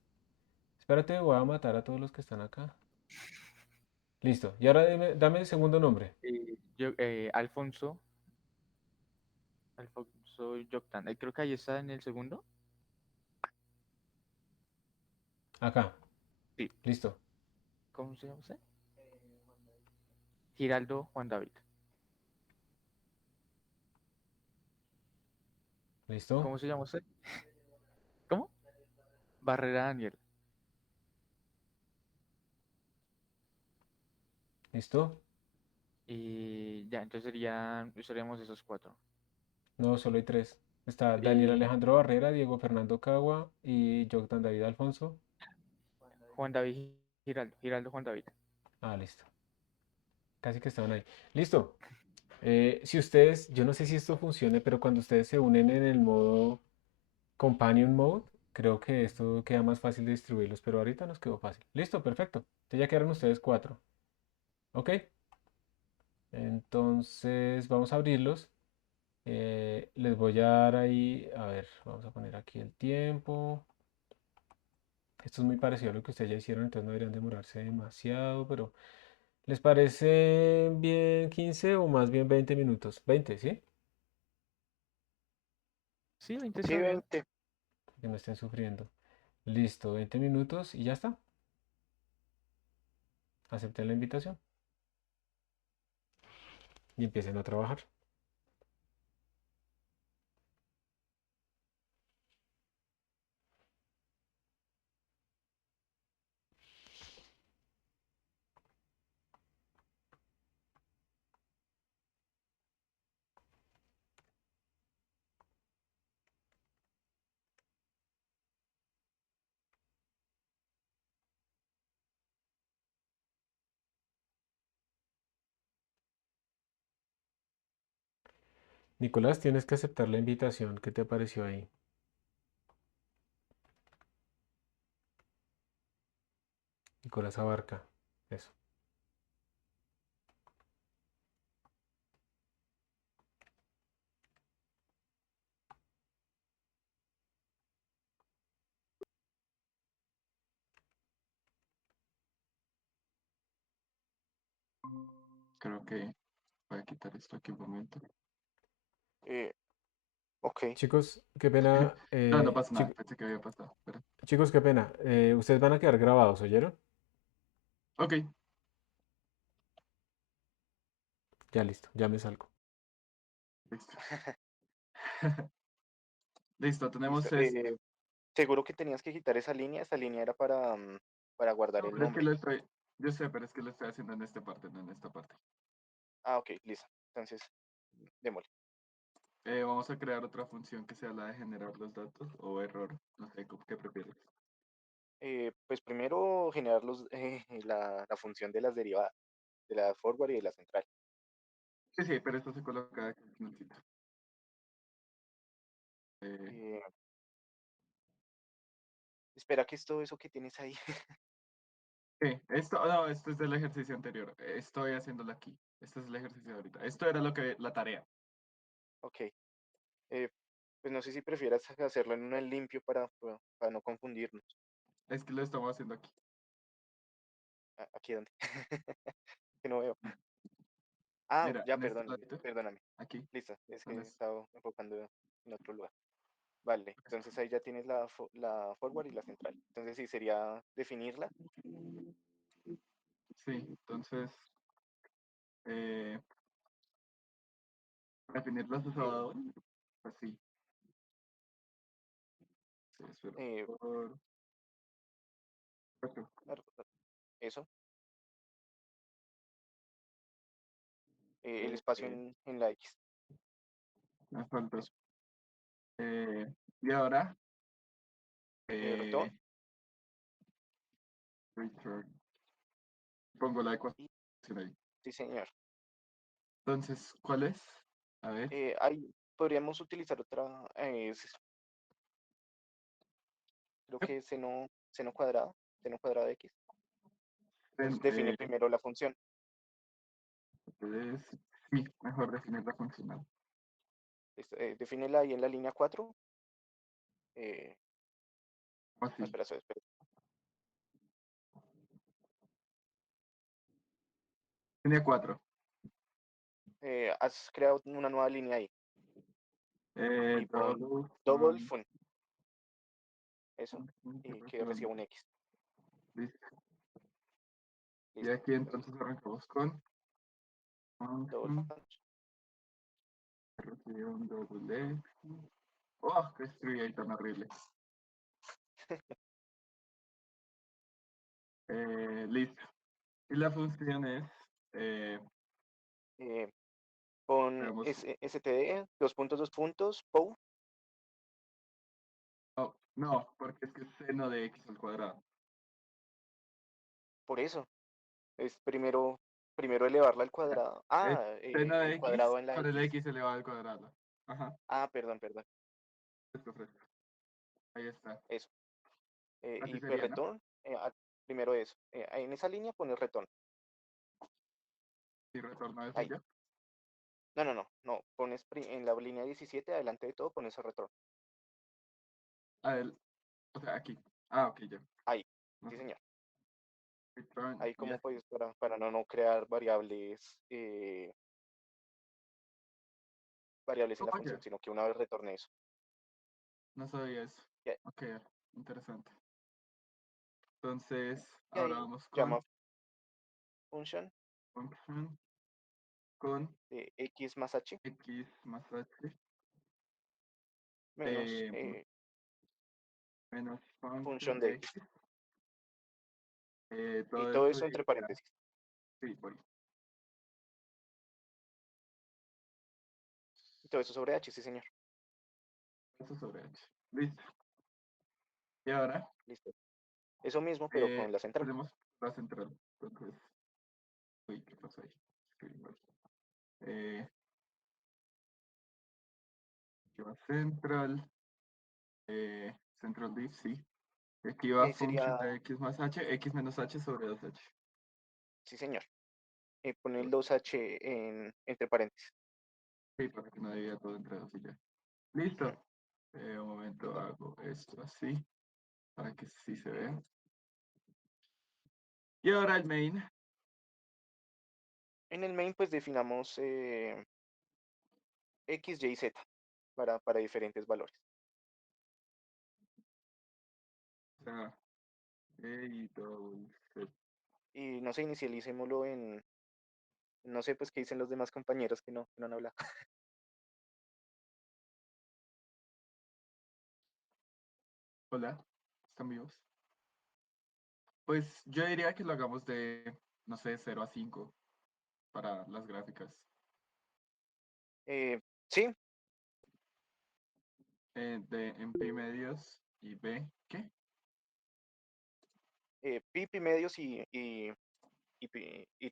espérate, voy a matar a todos los que están acá. Listo. Y ahora dame el segundo nombre. Alfonso, Alfonso Yoctan. Creo que ahí está en el segundo. Acá. Sí. Listo. ¿Cómo se llama usted? Giraldo Juan David. ¿Listo? ¿Cómo se llama usted? ¿Cómo? Barrera Daniel. ¿Listo? Y ya, entonces seríamos esos cuatro. No, solo hay tres. Está Daniel Y Alejandro Barrera, Diego Fernando Cagua y Joctan David Alfonso. Juan David Giraldo, Giraldo Juan David. Ah, listo. Casi que estaban ahí. Listo. Si ustedes, yo no sé si esto funcione, pero cuando ustedes se unen en el modo Companion Mode, creo que esto queda más fácil de distribuirlos, pero ahorita nos quedó fácil. Listo, perfecto. Entonces ya quedaron ustedes cuatro. ¿Ok? Entonces vamos a abrirlos. Les voy a dar ahí, a ver, vamos a poner aquí el tiempo. Esto es muy parecido a lo que ustedes ya hicieron, entonces no deberían demorarse demasiado, pero ¿les parece bien 15 o más bien 20 minutos? 20, ¿sí? Sí, 20 Sí, está bien. 20. Que no estén sufriendo. Listo, 20 minutos y ya está. Acepten la invitación y empiecen a trabajar. Nicolás, tienes que aceptar la invitación. ¿Qué te pareció ahí? Nicolás Abarca. Eso. Creo que voy a quitar esto aquí un momento. Eh, ok. Chicos, qué pena. No, no pasa nada. Pensé que había pasado. Pero... Chicos, qué pena. Ustedes van a quedar grabados, ¿oyeron? Ok, Ya listo, ya me salgo. listo. Listo, tenemos Listo. Seguro que tenías que quitar esa línea. Esa línea era para guardar No, el pero es que nombre. lo estoy. Yo sé, pero es que lo estoy haciendo en esta parte, no en esta parte. Ah, ok, listo. Entonces, démosle. Vamos a crear otra función que sea la de generar los datos o error. No sé, ¿qué prefieres? Pues primero generar la función de las derivadas, de la forward y de la central. Sí, sí, pero esto se coloca aquí en el sitio. Eh, espera que es todo eso que tienes ahí. Sí, esto, no, esto es del ejercicio anterior. Estoy haciéndolo aquí. Este es el ejercicio de ahorita. Esto era la tarea. Ok. Pues no sé si prefieras hacerlo en un limpio para no confundirnos. Es que lo estamos haciendo aquí. ¿Aquí dónde? Que no veo. Ah, Mira, ya, en este ladito, perdóname. aquí. Listo, es que ¿Dónde he es? estado enfocando en otro lugar. Vale, entonces ahí ya tienes la forward y la central. Entonces sí, sería definirla. Sí, entonces, eh, definir los eh, usadores. Pues sí. Sí, espera. eh, Por cuatro. ar- Eso, el espacio Eh, en la X. me faltó. Eso. Y ahora, Return. return. Pongo la Y, ecuación ahí. sí, señor. Entonces, ¿cuál es? A ver. Ahí podríamos utilizar otra, creo que seno cuadrado de X. Entonces define Eh, primero la función. es, sí, mejor definir la funcional. Defínela ahí en la línea 4. Así. Espera. Línea 4. Has creado una nueva línea ahí y pon Double double fun, fun. Eso. Y que reciba un X. listo. Y Listo. aquí entonces arrancamos con Double function, fun. recibe un doble X. Oh, qué escribí ahí tan horrible. Listo. Y la función es, Eh, Pon veamos, std, dos puntos, POW. oh, no, porque es que es seno de x al cuadrado. Por eso. Es primero elevarla al cuadrado. Es seno de El x cuadrado en la con el X. x elevado al cuadrado. Ajá, Perdón. fresco. Ahí está. Eso. Así Y pues sería, ¿no? return. Primero eso. En esa línea pones return. Y retorno eso Ahí. ya. No. Pones en la línea 17, adelante de todo, pones el return. A ver, o sea, aquí. Ah, ok, ya. Ahí. Sí, Ajá. señor. Return, Ahí y como así. pues para no crear variables, variables en la Oh, función, ya. sino que una vez retorne eso. No sabía eso. Y, ahí Ok, interesante. Entonces, y ahora ahí vamos llama con function function con de x más h x más h menos eh, menos function función de de x. x. Y Todo todo esto eso y entre ya. paréntesis. Sí, voy. Y todo eso sobre h, sí, señor. Eso sobre h. Listo. Y ahora Listo. Eso mismo, pero con la central. tenemos la central. Entonces, uy, ¿qué pasó ahí? Escribí mal. Eh, aquí va central. Central div, sí. Aquí Y va ahí sería, function de x más h, x menos h sobre 2h. sí, señor. Poner el 2h entre paréntesis. Sí, para que no divida todo entre dos y ya. Ujú. Listo. Un momento, hago esto así, para que sí se vea. Y ahora el main. En el main, pues definamos x, y, z para diferentes valores. O sea, y double set. Y no sé, inicialicémoslo no sé, pues qué dicen los demás compañeros que no han hablado. Hola, ¿están vivos? Pues yo diría que lo hagamos de, no sé, 0 a 5 para las gráficas. Sí, En pi medios y b, ¿qué? pi medios y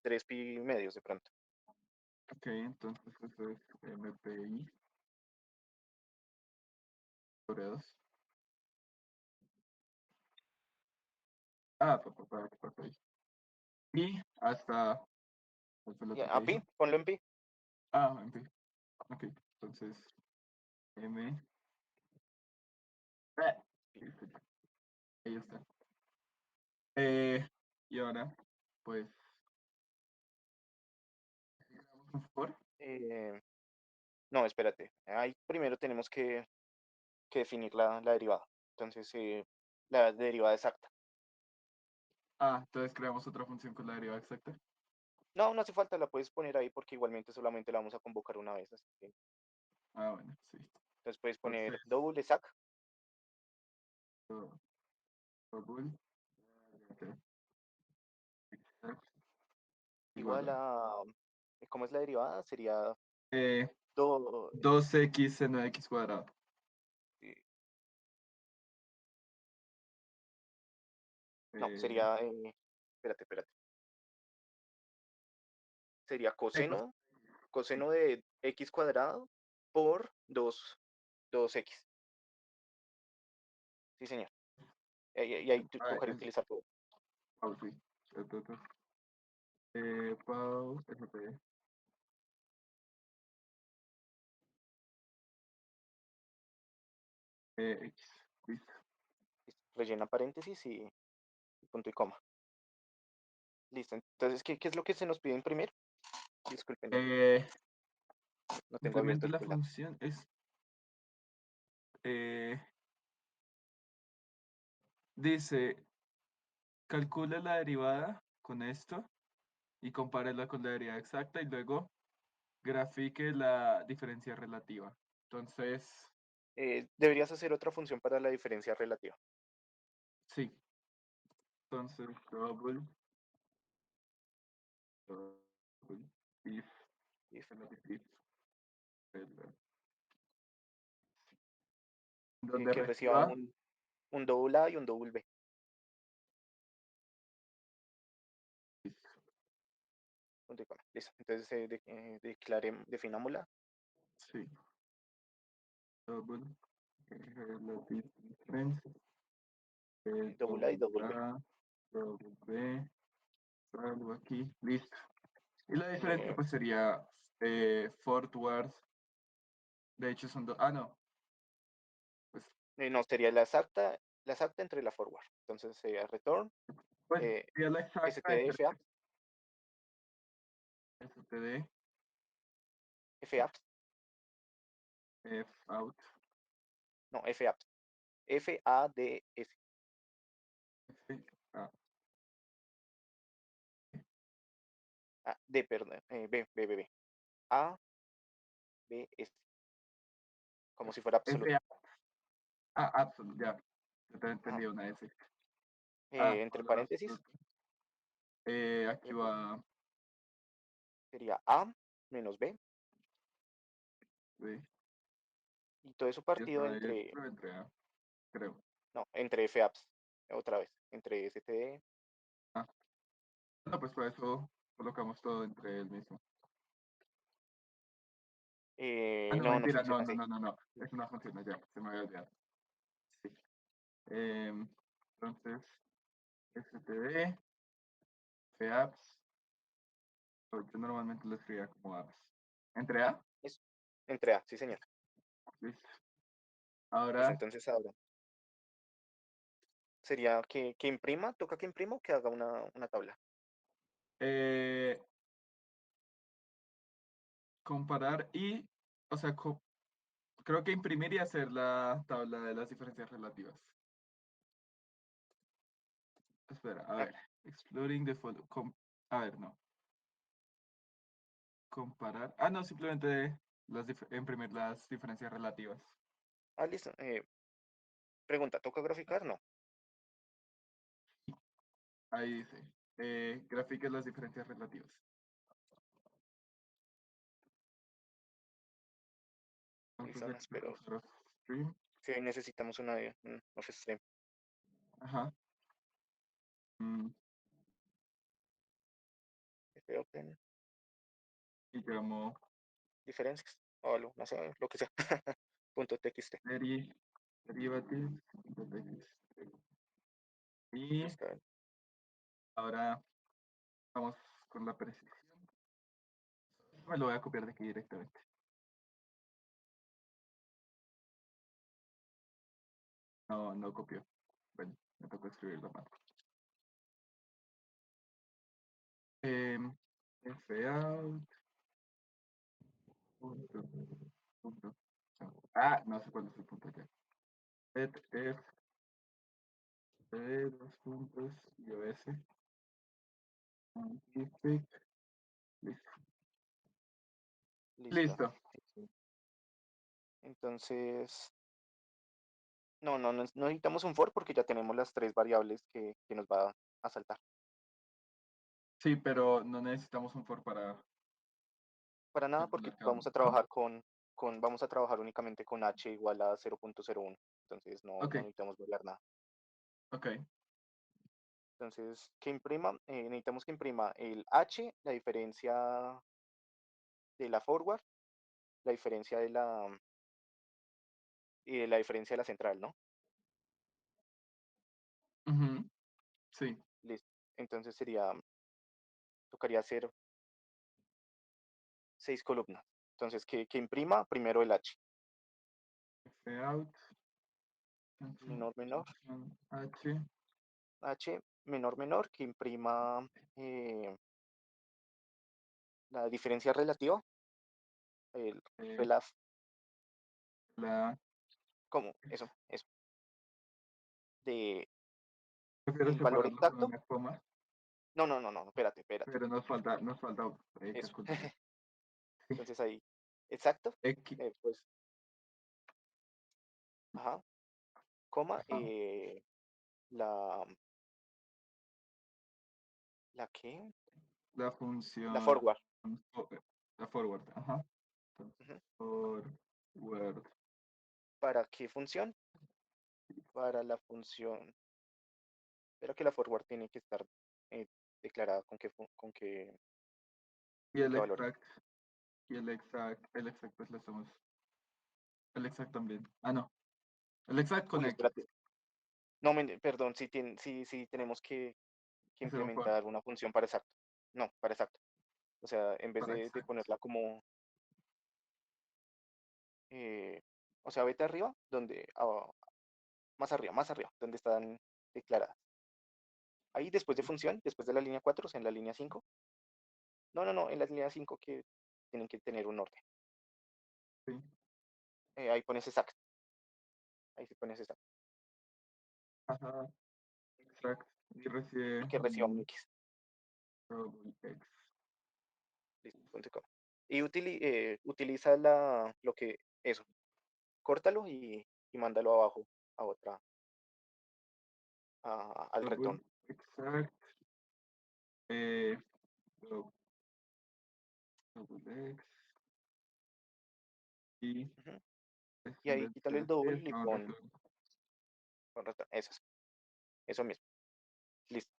3 pi medios de pronto. Ok, entonces eso es mpi sobre 2. Ah, ¿qué pasó ahí? pi hasta... ¿Cuál fue el Y otro que a pi, dijo? ponlo en pi. Ah, en pi. Ok, entonces m... Ah, listo, ya, ahí está. Y ahora, pues, creamos un for. Eh, no, espérate. Ahí primero tenemos que definir la derivada. Entonces, la derivada exacta. Ah, entonces creamos otra función con la derivada exacta. No, no hace falta, la puedes poner ahí porque igualmente solamente la vamos a convocar una vez. Así que, Ah, bueno, sí. entonces puedes poner Entonces, double exact double, ok, igual igual a, ¿cómo es la derivada? Sería eh, do, 2x seno de x cuadrado. eh, no, Eh, sería, espérate, sería ecos, coseno de x cuadrado por 2x. Sí, señor. Y ahí tocaría es utilizar todo. Pau, sí. Pau, FP, x, listo. Rellena paréntesis y punto y coma. Listo. Entonces, ¿qué es lo que se nos pide imprimir? Disculpen, no tengo abierto Simplemente el la Colab. función es, eh, dice, calcula la derivada con esto y compárela con la derivada exacta y luego grafique la diferencia relativa. Entonces, Deberías hacer otra función para la diferencia relativa. sí. Entonces, double if, If, relative if, rela- que, donde que reciba reciba, un double A y un double B. Punto y coma. Listo. Entonces, definámosla. sí, double relative difference, Double A y double B. A, double B, algo aquí, listo. Y la diferencia Eh, pues sería forward, de hecho son dos, no, pues, no, sería la exacta entre la forward. Entonces, sería return, pues eh, sería la exacta entre stdfa, std, fapps, f out, no, fapps, FADS, f, a, D, perdón, B, A, B, S, como si fuera f, absoluto. absolute, ya, yo te Ajá. entendí una S. Entre Ahora paréntesis, absoluto. Aquí eh, va sería A menos B, B, y todo eso y partido otra vez entre, entre A, creo. no, entre fapps, otra vez, entre std, Ah, no, pues por eso colocamos todo entre el mismo. No, no, no mentira, funciona así. no. Es una función, ya, se me había olvidado. Sí. Entonces, std, apps, yo normalmente lo escribía como apps. ¿Entre A? Es entre A, sí, señor. Listo. Listo, Ahora, entonces ahora sería que imprima, toca que imprima o que haga una tabla. eh, comparar y, o sea, creo que imprimir y hacer la tabla de las diferencias relativas. Espera, a Ah, ver. Exploring the follow. A ver, no. Comparar. No, simplemente imprimir las diferencias relativas. listo. Pregunta, ¿toca graficar? No. Ahí dice. Grafique las diferencias relativas. Entonces Listo, aquí pero vamos a stream. sí necesitamos un offstream. Ajá. Mm, Open, y llamo diferencias o algo, no sé, lo que sea. Punto TXT. derivatives. Y Listo. ahora Vamos con la precisión. Me lo voy a copiar de aquí directamente. No, no copió. Bueno, me tocó escribirlo mal. Fout, punto, punto. No sé cuál es el punto ya. Set f de 2 puntos iOS. Config, listo. Listo. Listo. Entonces, no necesitamos un for porque ya tenemos las 3 variables que nos va a saltar. Sí, pero no necesitamos un for para Para nada porque calcular cada vamos uno, a ¿no? trabajar vamos a trabajar únicamente con h igual a 0.01. Entonces no Ok, necesitamos variar nada. ok. Entonces, que imprima, necesitamos que imprima el h, la diferencia de la forward, la diferencia de la diferencia de la central, ¿no? Ujú, sí, Listo. Entonces tocaría hacer 6 columnas. Entonces, que imprima primero el h, fout, menor, menor, h, h, menor, menor, que imprima la diferencia relativa, el eh, relaf, la... ¿cómo? Eso, de Prefiero el valor separarlo con exacto. una coma, No, espérate. pero nos falta Eso. calcularlo. Entonces ahí, exacto, X, pues, ajá, coma, ajá, la, ¿la qué? la La función, forward. fo- la forward, ajá. Ujú. Forward, ¿Para qué función? Para la función, pero que la forward tiene que estar declarada y con el qué valor. exact, el exact pues le hacemos, el exact también. No, el exact con Uy, X, espérate. No, perdón, sí tenemos que hacer un for implementar una función para exacto. No, para exacto. O sea, en vez para de exact. ponerla como, eh, o sea, vete arriba, más arriba, donde están declaradas. Ahí después de función, después de la línea 4, o sea, en la línea 5. No, en la línea 5 que tienen que tener un orden. Sí, Ahí pones exacto. Ahí sí pones exacto. ajá, exact, y Y recibe que reciba un un X. double X. Listo, punto com. Y utiliza eso. Córtalo y mándalo abajo a otra, al Double retorno. exact, eh, dou- double X, y Ujú. Y cuestión ahí del quítale el CSS, double y no, pon retorno. Eso mismo. Listo.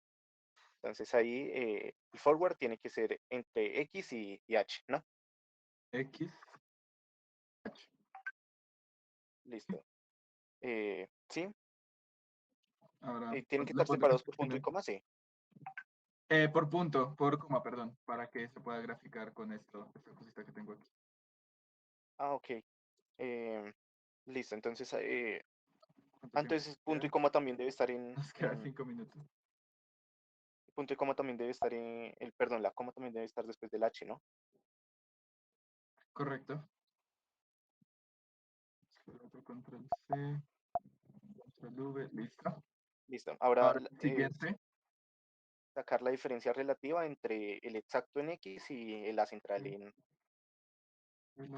Entonces ahí el forward tiene que ser entre X y H, ¿no? X, H. Listo. Sí, Ahora, tienen que le estar pondré separados por punto y coma, sí. por punto, por coma, perdón, para que se pueda graficar con esta cosita que tengo aquí. Ok. Eh, Listo, entonces, ¿Cuánto tiempo entonces nos punto y queda? coma también debe estar Nos quedan 5 minutos. punto y coma también debe estar perdón, la coma también debe estar después del H, ¿no? Correcto. Otro control C, control V, listo. Listo. Ahora Ahora el siguiente, sacar la diferencia relativa entre el exacto en X y la central relative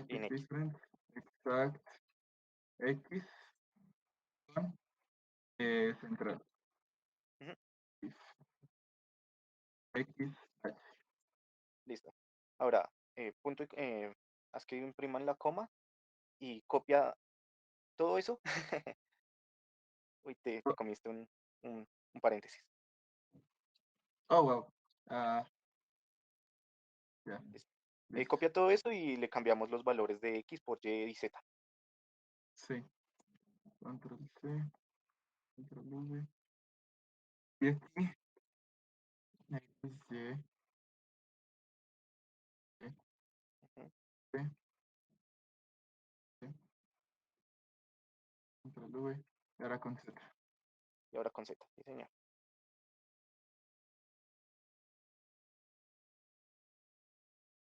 en X. difference, exact, X, con central, Ujú. X, H. Listo. Ahora, haz que impriman la coma y copia todo eso. Uy, te comiste un paréntesis. Oh, wow. Ah, ya, Listo. listo. Copia todo eso y le cambiamos los valores de X por Y y Z. Sí. Control C, control V. Y aquí, X, Y. Uy, y ahora con Z. Y ahora con Z, sí, señor.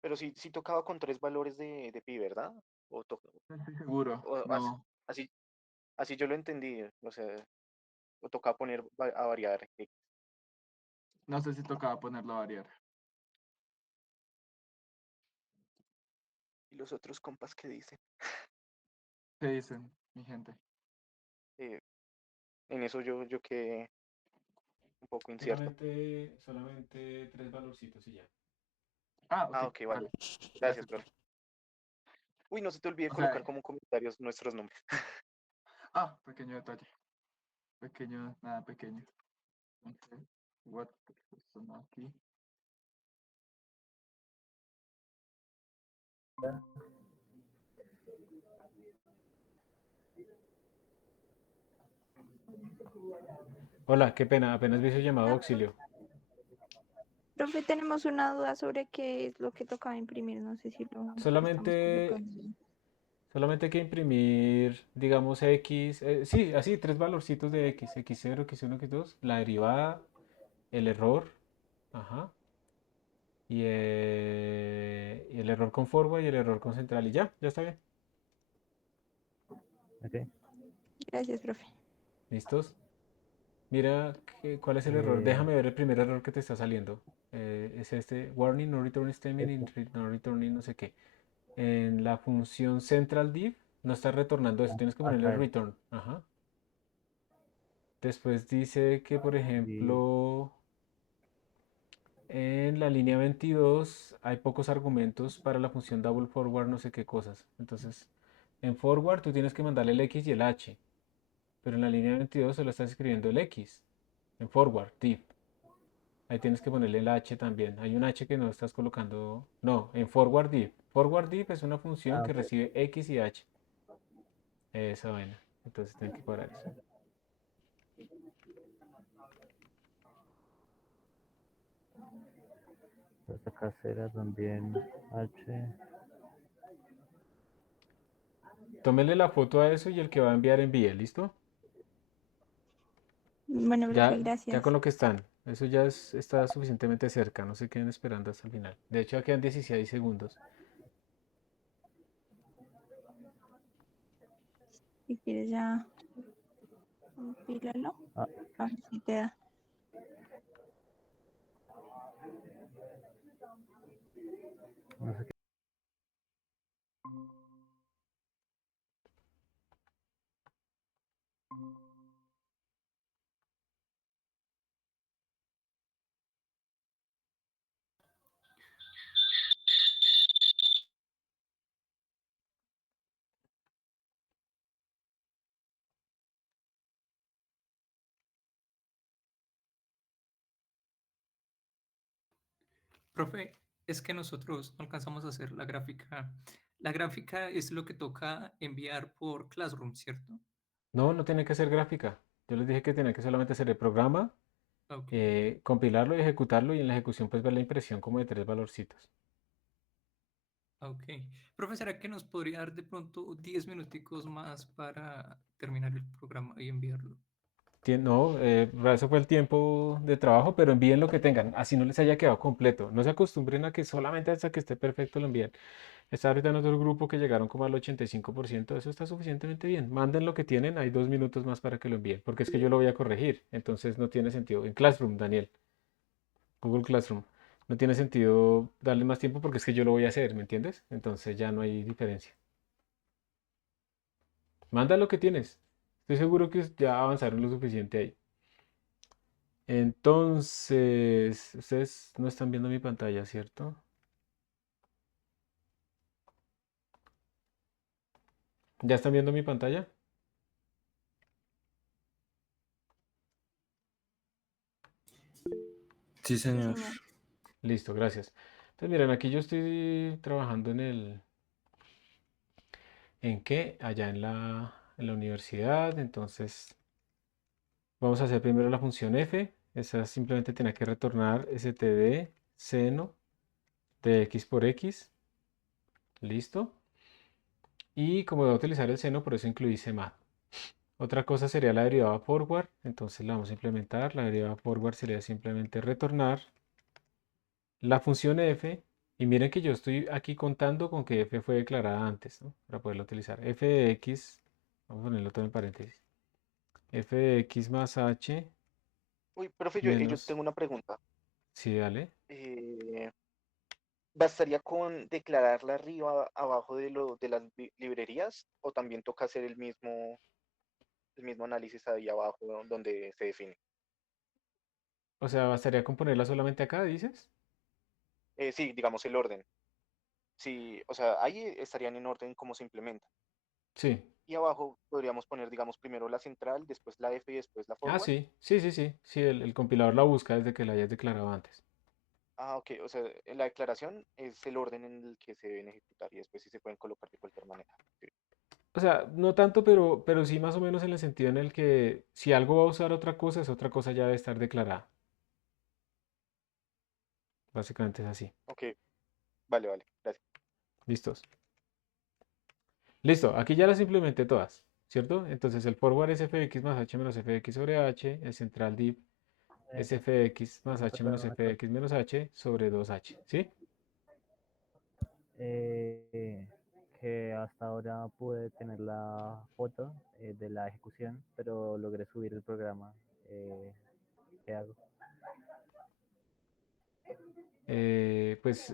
Pero sí tocaba con 3 valores de pi, ¿verdad? O, No estoy seguro. o No, así, así yo lo entendí. O sea, o tocaba poner a variar. no sé si tocaba ponerlo a variar. Y los otros compas que dicen. ¿Qué dicen, mi gente? Eh, en eso yo quedé un poco incierto. Solamente 3 valorcitos y ya. Ah, ok, Ah, ok, vale. vale. Gracias, Gracias, profe. profe. Uy, no se te olvide O colocar sea, como comentarios nuestros nombres. pequeño detalle. Pequeño, nada pequeño. Entonces, what, esto no aquí. Hola, qué pena, apenas vi su llamado de auxilio. Profe, tenemos una duda sobre qué es lo que tocaba imprimir. No sé si lo estamos Solamente, completando bien. solamente hay que imprimir, digamos, X, sí, así, 3 valorcitos de X, X0, X1, X2, la derivada, el error, ajá, y el error con forward y el error con central, y ya está bien. Ok. Gracias, profe. ¿Listos? Mira, ¿cuál es el error? Eh, Déjame ver el primer error que te está saliendo. Es este, warning, no return statement, no returning no sé qué. En la función central div no está retornando eso, tienes que ponerle acá return. Ajá. Después dice que, por y ejemplo, en la línea 22 hay pocos argumentos para la función double forward, no sé qué cosas. Entonces, en forward tú tienes que mandarle el X y el H, pero en la línea 22 solo estás escribiendo el X. En forward, div. Ahí tienes que ponerle el H también. Hay un H que no estás colocando. No, en forward div. Forward div es una función que ok. recibe X y H. Esa vaina. Entonces tienes que cuadrar eso. Esta casera también H. Tómele la foto a eso y el que va a enviar envíe, ¿listo? Bueno, profe, Ya con gracias. lo que están. Eso ya está suficientemente cerca. No se queden esperando hasta el final. De hecho, ya quedan 16 segundos. Si quieres ya compílalo. Ah, A ver si te da. no sé qué. Profe, es que nosotros no alcanzamos a hacer la gráfica. La gráfica es lo que toca enviar por Classroom, ¿cierto? No, no tiene que ser gráfica. Yo les dije que tenía que solamente hacer el programa, Ok, compilarlo y ejecutarlo. Y en la ejecución, pues ver la impresión como de 3 valorcitos. ok. Profe, ¿será que nos podría dar de pronto 10 minuticos más para terminar el programa y enviarlo? No, para eso fue el tiempo de trabajo, pero envíen lo que tengan, así no les haya quedado completo. No se acostumbren a que solamente hasta que esté perfecto lo envíen. Está ahorita en otro grupo que llegaron como al 85%, eso está suficientemente bien. Manden lo que tienen, hay 2 minutos más para que lo envíen, porque es que yo lo voy a corregir, entonces no tiene sentido. En Classroom, Daniel, Google Classroom, no tiene sentido darle más tiempo porque es que yo lo voy a hacer, ¿me entiendes? Entonces ya no hay diferencia. Manda lo que tienes. Estoy seguro que ya avanzaron lo suficiente ahí. Entonces, ustedes no están viendo mi pantalla, ¿cierto? ¿Ya están viendo mi pantalla? Sí, Sí, señor. señor. Listo, gracias. Entonces, miren, aquí yo estoy trabajando ¿en qué? Allá en la universidad. Entonces, vamos a hacer primero la función f. Esa simplemente tenía que retornar std seno de x por x. Listo. Y como voy a utilizar el seno, por eso incluí cmap. Otra cosa sería la derivada forward, entonces la vamos a implementar. La derivada forward sería simplemente retornar la función f, y miren que yo estoy aquí contando con que f fue declarada antes, ¿no? Para poderla utilizar. F de x, vamos a ponerlo todo en paréntesis. F de x más h Uy, profe, yo menos, tengo una pregunta. sí, dale. Eh, ¿Bastaría con declararla arriba, abajo de las librerías o también toca hacer el mismo análisis ahí abajo donde se define? O sea, ¿bastaría con ponerla solamente acá, dices? Sí, digamos el orden. Sí, o sea, ahí estarían en orden como se implementa. Sí. Y abajo podríamos poner, digamos, primero la central, después la F y después la Ah, forward. sí, sí, sí, sí. Sí, el compilador la busca desde que la hayas declarado antes. Ah, ok, o sea, en la declaración es el orden en el que se deben ejecutar y después sí se pueden colocar de cualquier manera. Sí. O sea, no tanto, pero sí más o menos en el sentido en el que si algo va a usar otra cosa, esa otra cosa ya debe estar declarada. Básicamente es así. Ok, vale, vale, gracias. ¿Listos? Listo, aquí ya las implementé todas, ¿cierto? Entonces el forward es f de x más h menos f de x sobre h, el central div es f de x más h menos f de x menos h sobre 2h, ¿sí? Que hasta ahora pude tener la foto de la ejecución, pero logré subir el programa. ¿Qué hago? Pues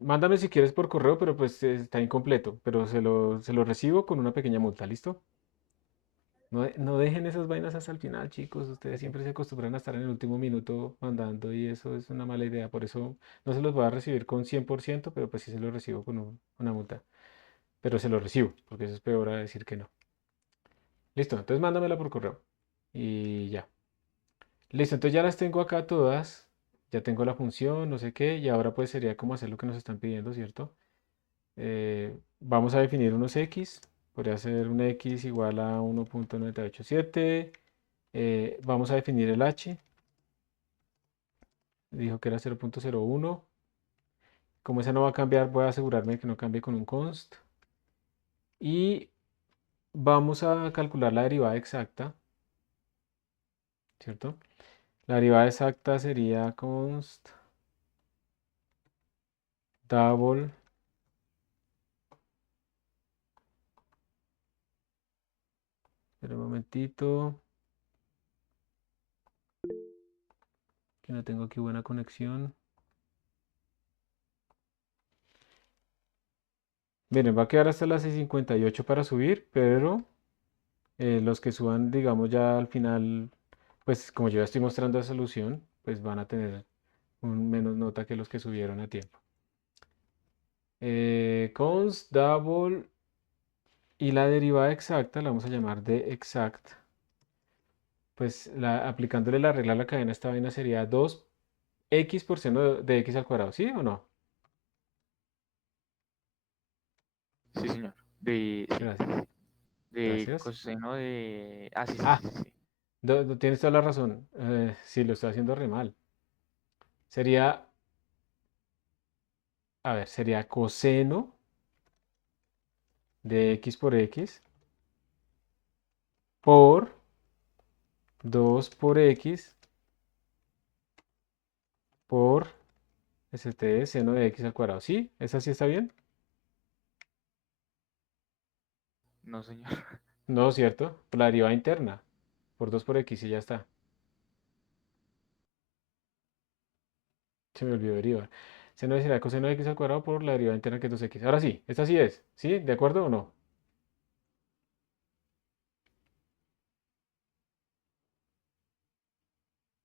mándame si quieres por correo, pero pues está incompleto, pero se lo recibo con una pequeña multa, ¿listo? No, no dejen esas vainas hasta el final, chicos. Ustedes siempre se acostumbran a estar en el último minuto mandando y eso es una mala idea. Por eso no se los voy a recibir con 100%, pero pues sí se los recibo con una multa. Pero se los recibo, porque eso es peor a decir que no. Listo, entonces mándamela por correo. Y ya. Listo, entonces ya las tengo acá todas. Ya tengo la función, no sé qué. Y ahora pues sería como hacer lo que nos están pidiendo, ¿cierto? Vamos a definir unos x. Podría ser un x igual a 1.987. Vamos a definir el h. Dijo que era 0.01. Como esa no va a cambiar, voy a asegurarme que no cambie con un const. Y vamos a calcular la derivada exacta, ¿cierto? La derivada exacta sería const double. Espera un momentito, que no tengo aquí buena conexión. Miren, va a quedar hasta las 6:58 para subir, pero los que suban, digamos, ya al final, pues como yo ya estoy mostrando la solución, pues van a tener un menos nota que los que subieron a tiempo. Const double y la derivada exacta la vamos a llamar de exact. Pues aplicándole la regla a la cadena, esta vaina sería 2x por seno de x al cuadrado, ¿sí o no? Sí, señor. Sí, Gracias. de Gracias. coseno de... Ah, sí, sí, Ah, sí, sí. tienes toda la razón. Sí, lo estoy haciendo re mal. Sería, a ver, sería coseno de x por x por 2 por x por seno de x al cuadrado. ¿Sí? ¿Esa sí está bien? No, señor. No, ¿cierto? Por la derivada interna. Por 2 por x y ya está. Se me olvidó derivar. Seno será coseno de x al cuadrado por la derivada interna que es 2x. Ahora sí, esta sí es. ¿Sí? ¿De acuerdo o no?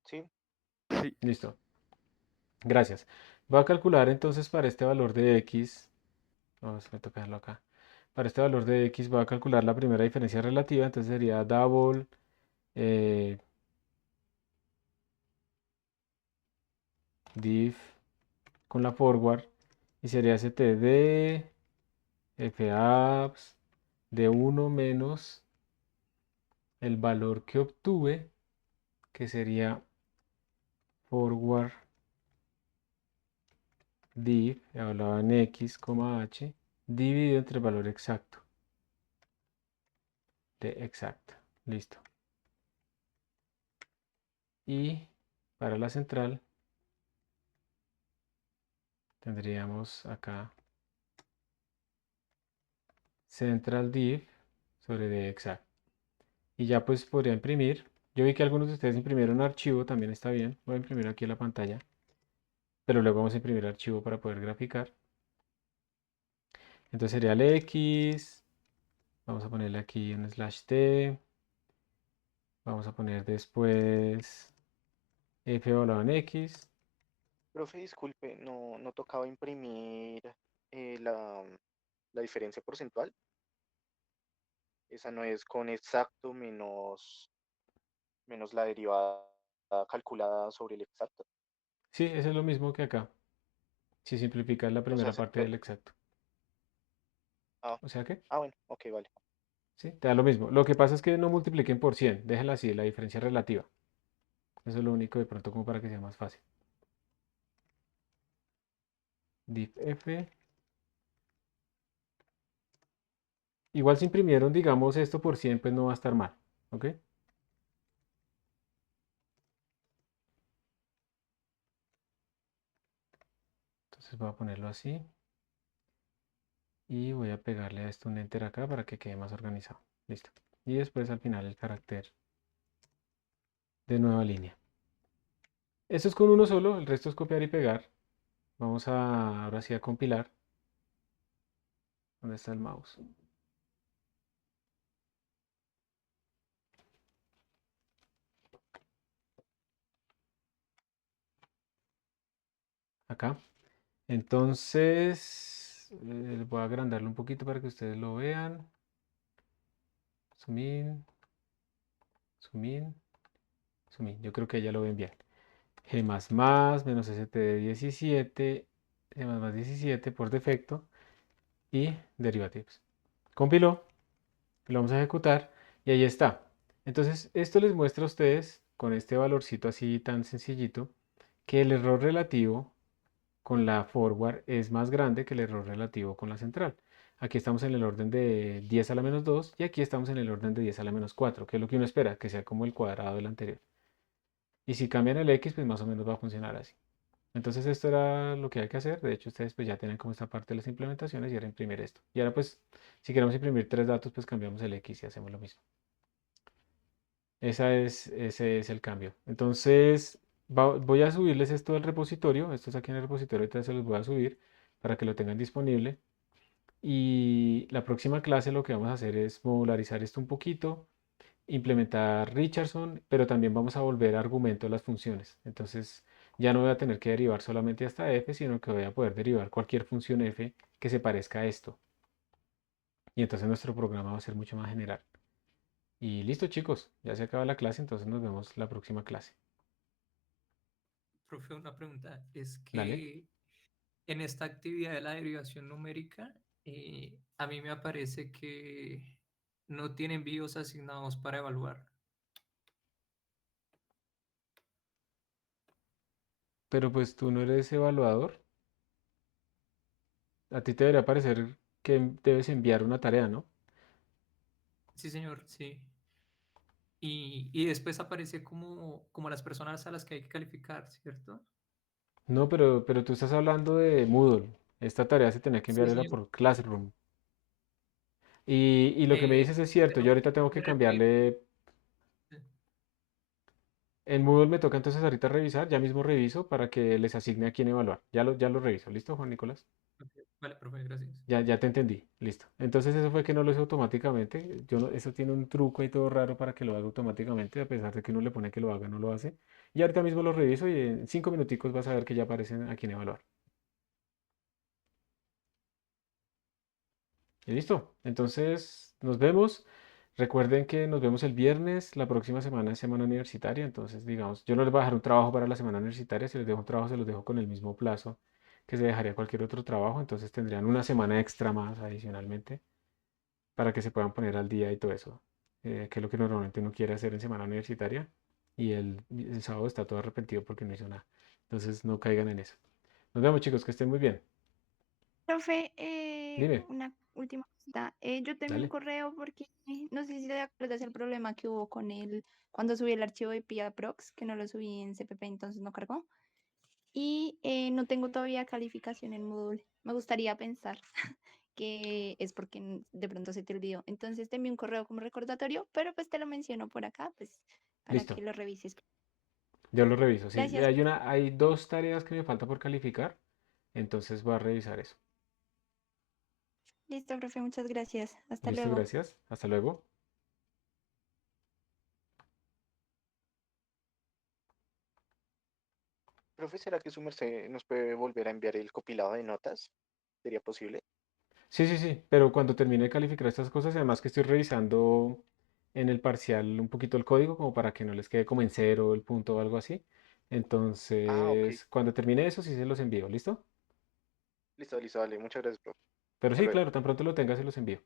Sí, Sí, Listo. Gracias. Voy a calcular entonces para este valor de x. Vamos a tocarlo acá. Para este valor de x voy a calcular la primera diferencia relativa. Entonces sería double eh, diff con la forward. Y sería std fabs de 1 menos el valor que obtuve, que sería forward div, hablaba en x, h, dividido entre el valor exacto de exact. Listo. Y para la central tendríamos acá central div sobre de exact. Y ya pues podría imprimir. Yo vi que algunos de ustedes imprimieron archivo, también está bien. Voy a imprimir aquí en la pantalla. Pero luego vamos a imprimir archivo para poder graficar. Entonces sería el X. Vamos a ponerle aquí un slash T. Vamos a poner después F evaluado en X. Profe, disculpe, no tocaba imprimir la diferencia porcentual. Esa no es con exacto menos la derivada calculada sobre el exacto. Sí, eso es lo mismo que acá. Si simplificas la O sea, primera parte del exacto. ah, O sea que, bueno, ok, vale. sí, te da lo mismo. Lo que pasa es que no multipliquen por 100. Déjala así, la diferencia relativa. Eso es lo único de pronto como para que sea más fácil. Div F. Igual si imprimieron, digamos, esto por 100, pues no va a estar mal. ¿Ok? Entonces voy a ponerlo así. Y voy a pegarle a esto un enter acá para que quede más organizado. Listo. Y después al final el carácter de nueva línea. Esto es con uno solo, el resto es copiar y pegar. Vamos a ahora sí a compilar. ¿Dónde está el mouse? Acá. Entonces, voy a agrandarlo un poquito para que ustedes lo vean. Zoom in, zoom in, zoom in. Yo creo que ya lo ven bien. G++ menos st de 17, G++ 17 por defecto y derivativos. Compiló, lo vamos a ejecutar y ahí está. Entonces, esto les muestra a ustedes con este valorcito así tan sencillito que el error relativo con la forward es más grande que el error relativo con la central. Aquí estamos en el orden de 10 a la menos 2 y aquí estamos en el orden de 10 a la menos 4, que es lo que uno espera, que sea como el cuadrado del anterior. Y si cambian el x, pues más o menos va a funcionar así. Entonces esto era lo que hay que hacer. De hecho, ustedes pues ya tienen como esta parte de las implementaciones y ahora imprimir esto. Y ahora pues, si queremos imprimir tres datos, pues cambiamos el x y hacemos lo mismo. Ese es el cambio. Entonces, voy a subirles esto del repositorio. Esto es aquí en el repositorio, entonces se los voy a subir para que lo tengan disponible. Y la próxima clase lo que vamos a hacer es modularizar esto un poquito, implementar Richardson, pero también vamos a volver a argumento las funciones. Entonces, ya no voy a tener que derivar solamente hasta f, sino que voy a poder derivar cualquier función f que se parezca a esto. Y entonces nuestro programa va a ser mucho más general. Y listo, chicos, ya se acaba la clase, entonces nos vemos la próxima clase. Profe, una pregunta. Es Dale. que en esta actividad de la derivación numérica, a mí me aparece que no tiene envíos asignados para evaluar. Pero pues tú no eres evaluador. A ti te debería parecer que debes enviar una tarea, ¿no? Sí, señor, sí. Y después aparece como las personas a las que hay que calificar, ¿cierto? No, pero tú estás hablando de Moodle. Esta tarea se tenía que enviar Sí, era señor. por Classroom. Y lo que me Eh, dices es cierto, yo pero ahorita tengo que me refiero, cambiarle. En Moodle me toca entonces ahorita revisar, ya mismo reviso para que les asigne a quién evaluar. Ya lo reviso. ¿Listo, Juan Nicolás? ok, vale, profe, gracias. Ya te entendí. Listo. Entonces eso fue que no lo hice automáticamente. Eso tiene un truco y todo raro para que lo haga automáticamente, a pesar de que uno le pone que lo haga, no lo hace. Y ahorita mismo lo reviso y en 5 minuticos vas a ver que ya aparecen a quién evaluar. Y listo. Entonces, nos vemos. Recuerden que nos vemos el viernes. La próxima semana es semana universitaria. Entonces, digamos, yo no les voy a dejar un trabajo para la semana universitaria. Si les dejo un trabajo, se los dejo con el mismo plazo que se dejaría cualquier otro trabajo. Entonces, tendrían una semana extra más adicionalmente para que se puedan poner al día y todo eso. Que es lo que normalmente uno quiere hacer en semana universitaria. Y el sábado está todo arrepentido porque no hizo nada. Entonces, no caigan en eso. Nos vemos, chicos. Que estén muy bien. Profe, Dime, una última cosita. Yo te envié un dale. correo porque no sé si te acuerdas el problema que hubo con él cuando subí el archivo de PIAProx, que no lo subí en CPP, entonces no cargó. Y no tengo todavía calificación en Moodle. Me gustaría pensar que es porque de pronto se te olvidó. Entonces te envío un correo como recordatorio, pero pues te lo menciono por acá, pues para que Listo. lo revises. Yo lo reviso. Sí, Gracias. hay dos tareas que me falta por calificar, entonces voy a revisar eso. Listo, profe, muchas gracias. Hasta Listo, luego. gracias. Hasta luego. Profe, ¿será que su merced nos puede volver a enviar el compilado de notas? ¿Sería posible? Sí, sí, sí, pero cuando termine de calificar estas cosas, además que estoy revisando en el parcial un poquito el código, como para que no les quede como en cero el punto o algo así. Ah, ok. Entonces, cuando termine eso, sí se los envío, ¿listo? Listo, listo, dale. Muchas gracias, profe. Pero Hasta sí, luego. claro, tan pronto lo tenga, se los envío.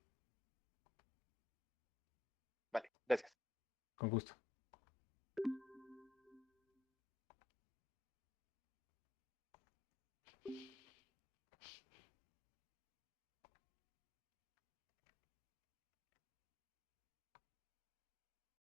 Vale, gracias. Con gusto.